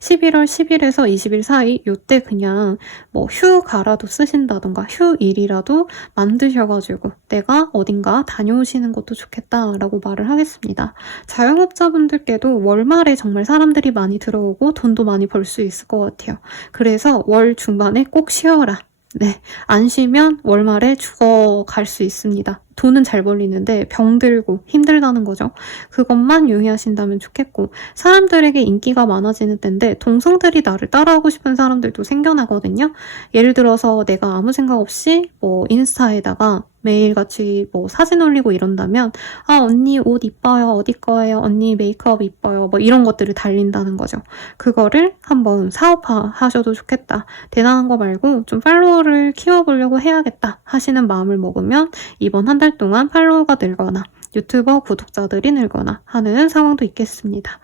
11월 10일에서 20일 사이 요때 그냥 뭐 휴가라도 쓰신다던가 휴일이라도 만드셔가지고 내가 어딘가 다녀오시는 것도 좋겠다라고 말을 하겠습니다. 자영업자분들께도 월말에 정말 사람들이 많이 들어오고 돈도 많이 벌 수 있을 것 같아요. 그래서 월 중반에 꼭 쉬어라. 네, 안 쉬면 월말에 죽어갈 수 있습니다. 돈은 잘 벌리는데 병들고 힘들다는 거죠. 그것만 유의하신다면 좋겠고, 사람들에게 인기가 많아지는 때인데 동성들이 나를 따라하고 싶은 사람들도 생겨나거든요. 예를 들어서 내가 아무 생각 없이 뭐 인스타에다가 매일같이 뭐 사진 올리고 이런다면, 아, 언니 옷 이뻐요, 어디 거예요, 언니 메이크업 이뻐요, 뭐 이런 것들을 달린다는 거죠. 그거를 한번 사업화하셔도 좋겠다. 대단한 거 말고 좀 팔로워를 키워보려고 해야겠다 하시는 마음을 먹으면 이번 한 달 동안 팔로워가 늘거나 유튜버 구독자들이 늘거나 하는 상황도 있겠습니다.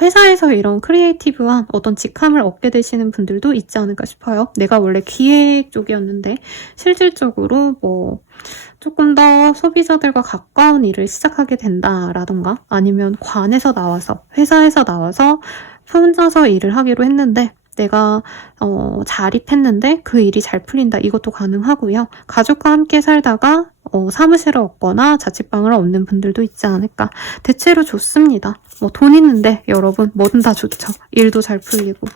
회사에서 이런 크리에이티브한 어떤 직함을 얻게 되시는 분들도 있지 않을까 싶어요. 내가 원래 기획 쪽이었는데 실질적으로 뭐 조금 더 소비자들과 가까운 일을 시작하게 된다라던가, 아니면 관에서 나와서, 회사에서 나와서 혼자서 일을 하기로 했는데 내가 자립했는데 그 일이 잘 풀린다, 이것도 가능하고요. 가족과 함께 살다가 사무실을 얻거나 자취방을 얻는 분들도 있지 않을까. 대체로 좋습니다. 뭐 돈 있는데 여러분 뭐든 다 좋죠. 일도 잘 풀리고.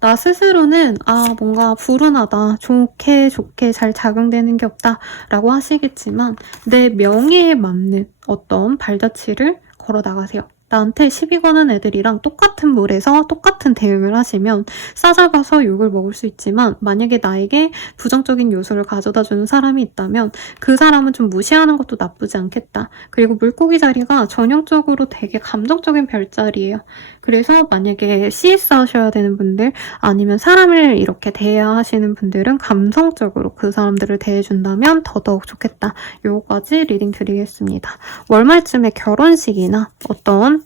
나 스스로는 뭔가 불운하다, 좋게 잘 작용되는 게 없다 라고 하시겠지만, 내 명예에 맞는 어떤 발자취를 걸어 나가세요. 나한테 시비 거는 애들이랑 똑같은 물에서 똑같은 대응을 하시면 싸잡아서 욕을 먹을 수 있지만, 만약에 나에게 부정적인 요소를 가져다 주는 사람이 있다면 그 사람은 좀 무시하는 것도 나쁘지 않겠다. 그리고 물고기 자리가 전형적으로 되게 감정적인 별자리예요. 그래서 만약에 CS 하셔야 되는 분들, 아니면 사람을 이렇게 대해야 하시는 분들은 감성적으로 그 사람들을 대해준다면 더더욱 좋겠다. 요거까지 리딩 드리겠습니다. 월말쯤에 결혼식이나 어떤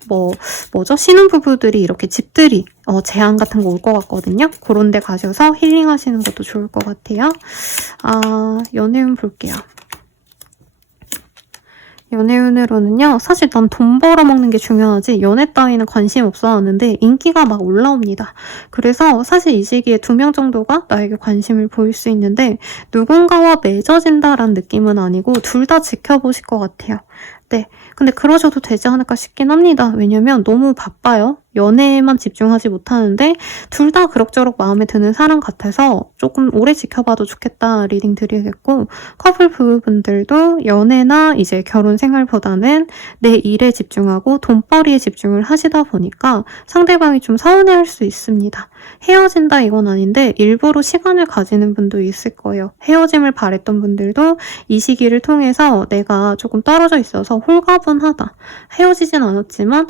신혼부부들이 이렇게 집들이 제안 같은 거 올 것 같거든요. 그런 데 가셔서 힐링하시는 것도 좋을 것 같아요. 연애운 볼게요. 연애운으로는요, 사실 난 돈 벌어먹는 게 중요하지 연애 따위는 관심 없어 하는데 인기가 막 올라옵니다. 그래서 사실 이 시기에 2명 정도가 나에게 관심을 보일 수 있는데, 누군가와 맺어진다라는 느낌은 아니고 둘 다 지켜보실 것 같아요. 네, 근데 그러셔도 되지 않을까 싶긴 합니다. 왜냐면 너무 바빠요. 연애에만 집중하지 못하는데 둘 다 그럭저럭 마음에 드는 사람 같아서 조금 오래 지켜봐도 좋겠다 리딩 드리겠고, 커플 부부분들도 연애나 이제 결혼 생활보다는 내 일에 집중하고 돈벌이에 집중을 하시다 보니까 상대방이 좀 서운해할 수 있습니다. 헤어진다 이건 아닌데 일부러 시간을 가지는 분도 있을 거예요. 헤어짐을 바랬던 분들도 이 시기를 통해서 내가 조금 떨어져 있어서 홀가분하다, 헤어지진 않았지만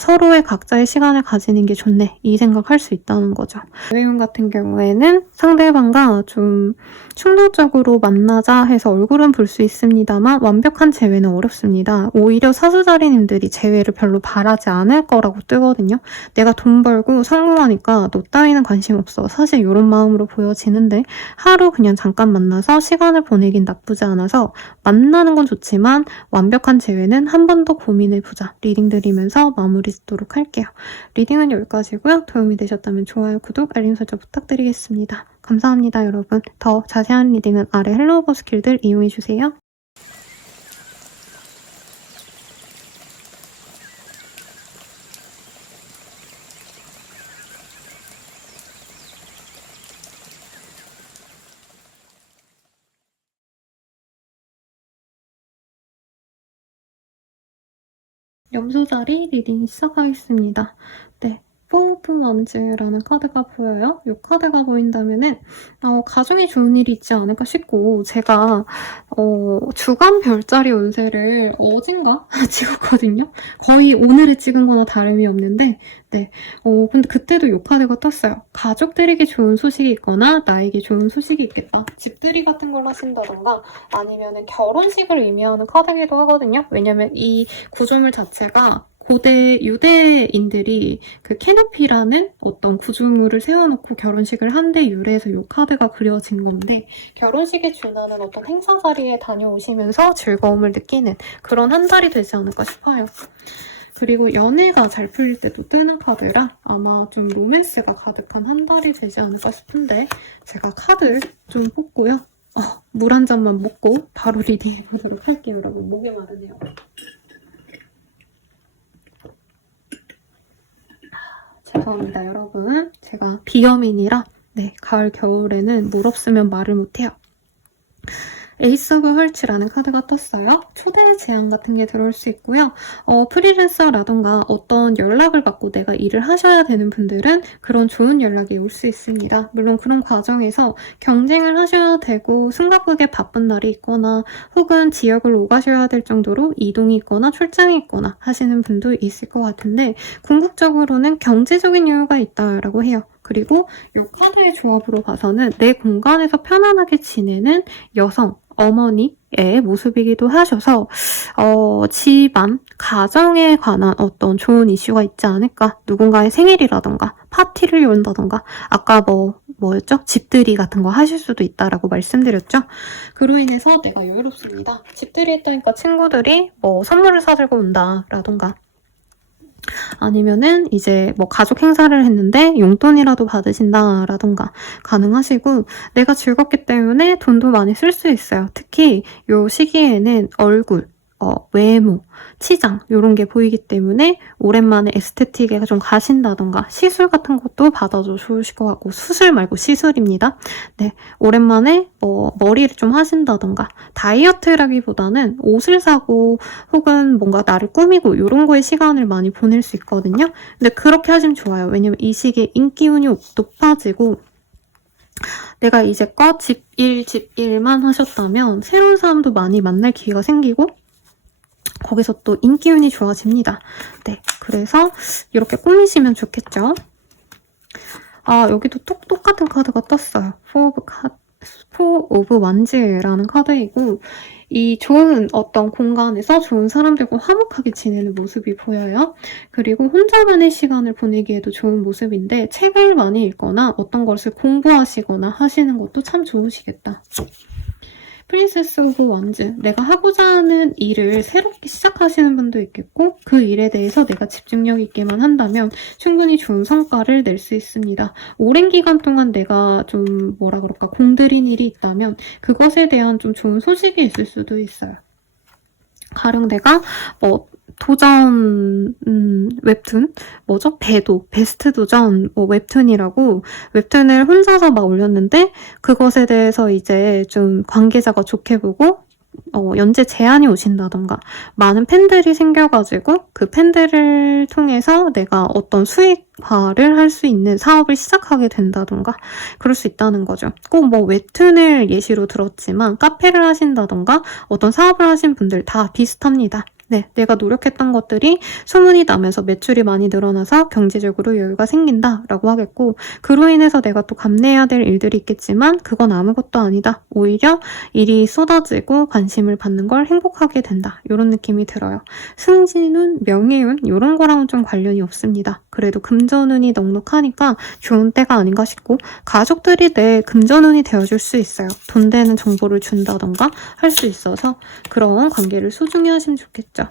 서로의 각자의 시간을 가지는 게 좋네, 이 생각할 수 있다는 거죠. 연애운 같은 경우에는 상대방과 좀 충동적으로 만나자 해서 얼굴은 볼 수 있습니다만 완벽한 재회는 어렵습니다. 오히려 사수자리님들이 재회를 별로 바라지 않을 거라고 뜨거든요. 내가 돈 벌고 성공하니까 너 따위는 관심 없어, 사실 이런 마음으로 보여지는데, 하루 그냥 잠깐 만나서 시간을 보내긴 나쁘지 않아서 만나는 건 좋지만 완벽한 재회는 한 번 더 고민해보자 리딩 드리면서 마무리 짓도록 할게요. 리딩은 여기까지고요. 도움이 되셨다면 좋아요, 구독, 알림 설정 부탁드리겠습니다. 감사합니다, 여러분. 더 자세한 리딩은 아래 헬로우버스 길들 이용해주세요. 염소자리 리딩 시작하겠습니다. 네. 뽀뽀 맘즈라는 카드가 보여요. 이 카드가 보인다면은 가정에 좋은 일이 있지 않을까 싶고, 제가 주간 별자리 운세를 어젠가 찍었거든요. 거의 오늘에 찍은 거나 다름이 없는데, 네. 근데 그때도 이 카드가 떴어요. 가족들에게 좋은 소식이 있거나 나에게 좋은 소식이 있겠다. 집들이 같은 걸 하신다던가 아니면은 결혼식을 의미하는 카드이기도 하거든요. 왜냐면 이 구조물 자체가 고대 유대인들이 그 캐노피라는 어떤 구조물을 세워놓고 결혼식을 한 데 유래해서 이 카드가 그려진 건데, 결혼식에 준하는 어떤 행사 자리에 다녀오시면서 즐거움을 느끼는 그런 한 달이 되지 않을까 싶어요. 그리고 연애가 잘 풀릴 때도 뜨는 카드라 아마 좀 로맨스가 가득한 한 달이 되지 않을까 싶은데, 제가 카드 좀 뽑고요. 물 한 잔만 먹고 바로 리딩 해보도록 할게요. 여러분, 목이 마르네요. 죄송합니다, 여러분. 제가 비염인이라 가을 겨울에는 물 없으면 말을 못해요. 에이스 오브 헐츠라는 카드가 떴어요. 초대 제안 같은 게 들어올 수 있고요. 프리랜서라던가 어떤 연락을 받고 내가 일을 하셔야 되는 분들은 그런 좋은 연락이 올 수 있습니다. 물론 그런 과정에서 경쟁을 하셔야 되고 숨가쁘게 바쁜 날이 있거나 혹은 지역을 오가셔야 될 정도로 이동이 있거나 출장이 있거나 하시는 분도 있을 것 같은데 궁극적으로는 경제적인 여유가 있다라고 해요. 그리고 이 카드의 조합으로 봐서는 내 공간에서 편안하게 지내는 여성, 어머니의 모습이기도 하셔서 집안, 가정에 관한 어떤 좋은 이슈가 있지 않을까? 누군가의 생일이라던가 파티를 연다던가 아까 뭐였죠? 집들이 같은 거 하실 수도 있다라고 말씀드렸죠? 그로 인해서 내가 여유롭습니다. 집들이 했다니까 친구들이 선물을 사들고 온다라던가 아니면은 이제 가족 행사를 했는데 용돈이라도 받으신다라던가 가능하시고 내가 즐겁기 때문에 돈도 많이 쓸 수 있어요. 특히 요 시기에는 얼굴, 외모, 치장 이런 게 보이기 때문에 오랜만에 에스테틱에 좀 가신다던가 시술 같은 것도 받아도 좋으실 것 같고 수술 말고 시술입니다. 네, 오랜만에 머리를 좀 하신다던가 다이어트라기보다는 옷을 사고 혹은 뭔가 나를 꾸미고 이런 거에 시간을 많이 보낼 수 있거든요. 근데 그렇게 하시면 좋아요. 왜냐면 이 시기에 인기운이 높아지고 내가 이제껏 집일만 하셨다면 새로운 사람도 많이 만날 기회가 생기고 거기서 또 인기운이 좋아집니다. 네, 그래서 이렇게 꾸미시면 좋겠죠. 여기도 똑같은 카드가 떴어요. 포 오브 완즈라는 카드이고 이 좋은 어떤 공간에서 좋은 사람들과 화목하게 지내는 모습이 보여요. 그리고 혼자만의 시간을 보내기에도 좋은 모습인데 책을 많이 읽거나 어떤 것을 공부하시거나 하시는 것도 참 좋으시겠다. 프린세스 오브 완즈, 내가 하고자 하는 일을 새롭게 시작하시는 분도 있겠고 그 일에 대해서 내가 집중력 있게만 한다면 충분히 좋은 성과를 낼 수 있습니다. 오랜 기간 동안 내가 좀 공들인 일이 있다면 그것에 대한 좀 좋은 소식이 있을 수도 있어요. 가령 내가 도전 웹툰 배도 베스트 도전 웹툰이라고 웹툰을 혼자서 막 올렸는데 그것에 대해서 이제 좀 관계자가 좋게 보고 연재 제안이 오신다던가 많은 팬들이 생겨가지고 그 팬들을 통해서 내가 어떤 수익화를 할 수 있는 사업을 시작하게 된다던가 그럴 수 있다는 거죠. 꼭 웹툰을 예시로 들었지만 카페를 하신다던가 어떤 사업을 하신 분들 다 비슷합니다. 네, 내가 노력했던 것들이 소문이 나면서 매출이 많이 늘어나서 경제적으로 여유가 생긴다라고 하겠고 그로 인해서 내가 또 감내해야 될 일들이 있겠지만 그건 아무것도 아니다. 오히려 일이 쏟아지고 관심을 받는 걸 행복하게 된다. 이런 느낌이 들어요. 승진운, 명예운 이런 거랑은 좀 관련이 없습니다. 그래도 금전운이 넉넉하니까 좋은 때가 아닌가 싶고 가족들이 내 금전운이 되어줄 수 있어요. 돈 되는 정보를 준다던가 할 수 있어서 그런 관계를 소중히 하시면 좋겠죠.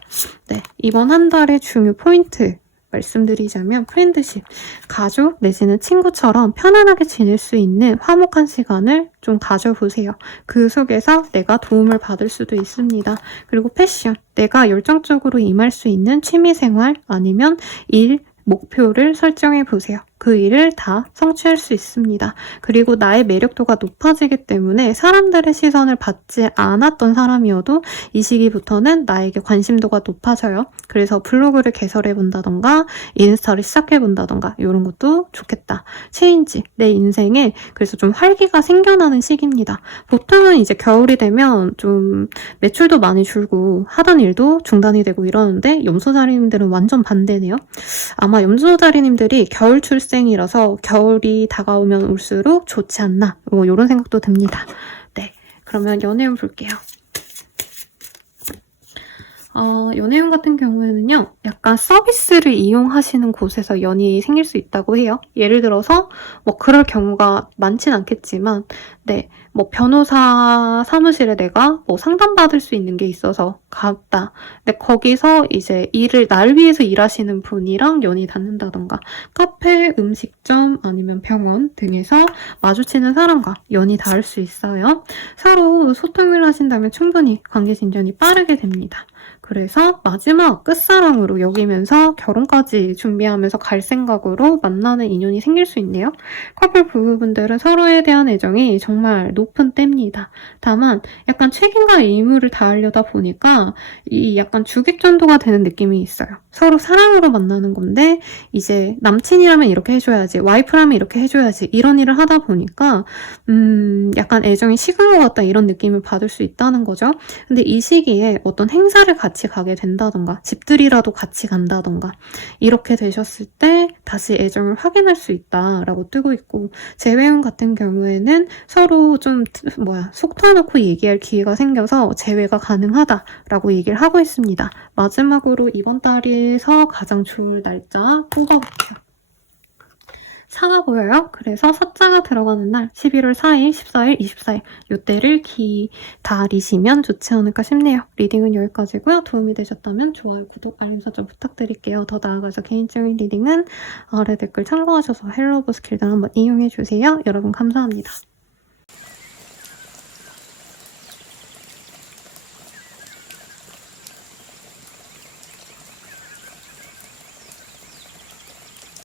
네, 이번 한 달의 중요 포인트 말씀드리자면 프렌드십, 가족 내지는 친구처럼 편안하게 지낼 수 있는 화목한 시간을 좀 가져보세요. 그 속에서 내가 도움을 받을 수도 있습니다. 그리고 패션, 내가 열정적으로 임할 수 있는 취미생활 아니면 일, 목표를 설정해 보세요. 그 일을 다 성취할 수 있습니다. 그리고 나의 매력도가 높아지기 때문에 사람들의 시선을 받지 않았던 사람이어도 이 시기부터는 나에게 관심도가 높아져요. 그래서 블로그를 개설해 본다던가 인스타를 시작해 본다던가 이런 것도 좋겠다. 체인지, 내 인생에 그래서 좀 활기가 생겨나는 시기입니다. 보통은 이제 겨울이 되면 좀 매출도 많이 줄고 하던 일도 중단이 되고 이러는데 염소자리님들은 완전 반대네요. 아마 염소자리님들이 겨울 출생이라서 겨울이 다가오면 올수록 좋지 않나 이런 생각도 듭니다. 네, 그러면 연애운 볼게요. 연애운 같은 경우에는요, 약간 서비스를 이용하시는 곳에서 연이 생길 수 있다고 해요. 예를 들어서, 그럴 경우가 많진 않겠지만, 네, 변호사 사무실에 내가 상담받을 수 있는 게 있어서 갔다. 근데 거기서 이제 날 위해서 일하시는 분이랑 연이 닿는다던가, 카페, 음식점, 아니면 병원 등에서 마주치는 사람과 연이 닿을 수 있어요. 서로 소통을 하신다면 충분히 관계 진전이 빠르게 됩니다. 그래서 마지막 끝사랑으로 여기면서 결혼까지 준비하면서 갈 생각으로 만나는 인연이 생길 수 있네요. 커플 부부분들은 서로에 대한 애정이 정말 높은 때입니다. 다만 약간 책임과 의무를 다하려다 보니까 이 약간 주객전도가 되는 느낌이 있어요. 서로 사랑으로 만나는 건데 이제 남친이라면 이렇게 해줘야지, 와이프라면 이렇게 해줘야지, 이런 일을 하다 보니까 약간 애정이 식은 것 같다, 이런 느낌을 받을 수 있다는 거죠. 근데 이 시기에 어떤 행사를 같이 가게 된다던가 집들이라도 같이 간다던가 이렇게 되셨을 때 다시 애정을 확인할 수 있다라고 뜨고 있고, 재회원 같은 경우에는 서로 좀 속 터놓고 얘기할 기회가 생겨서 재회가 가능하다라고 얘기를 하고 있습니다. 마지막으로 이번 달에서 가장 좋을 날짜 뽑아볼게요. 4가 보여요? 그래서 사자가 들어가는 날 11월 4일, 14일, 24일 이때를 기다리시면 좋지 않을까 싶네요. 리딩은 여기까지고요. 도움이 되셨다면 좋아요, 구독, 알림 설정 부탁드릴게요. 더 나아가서 개인적인 리딩은 아래 댓글 참고하셔서 헬로우브 스킬들 한번 이용해주세요. 여러분 감사합니다.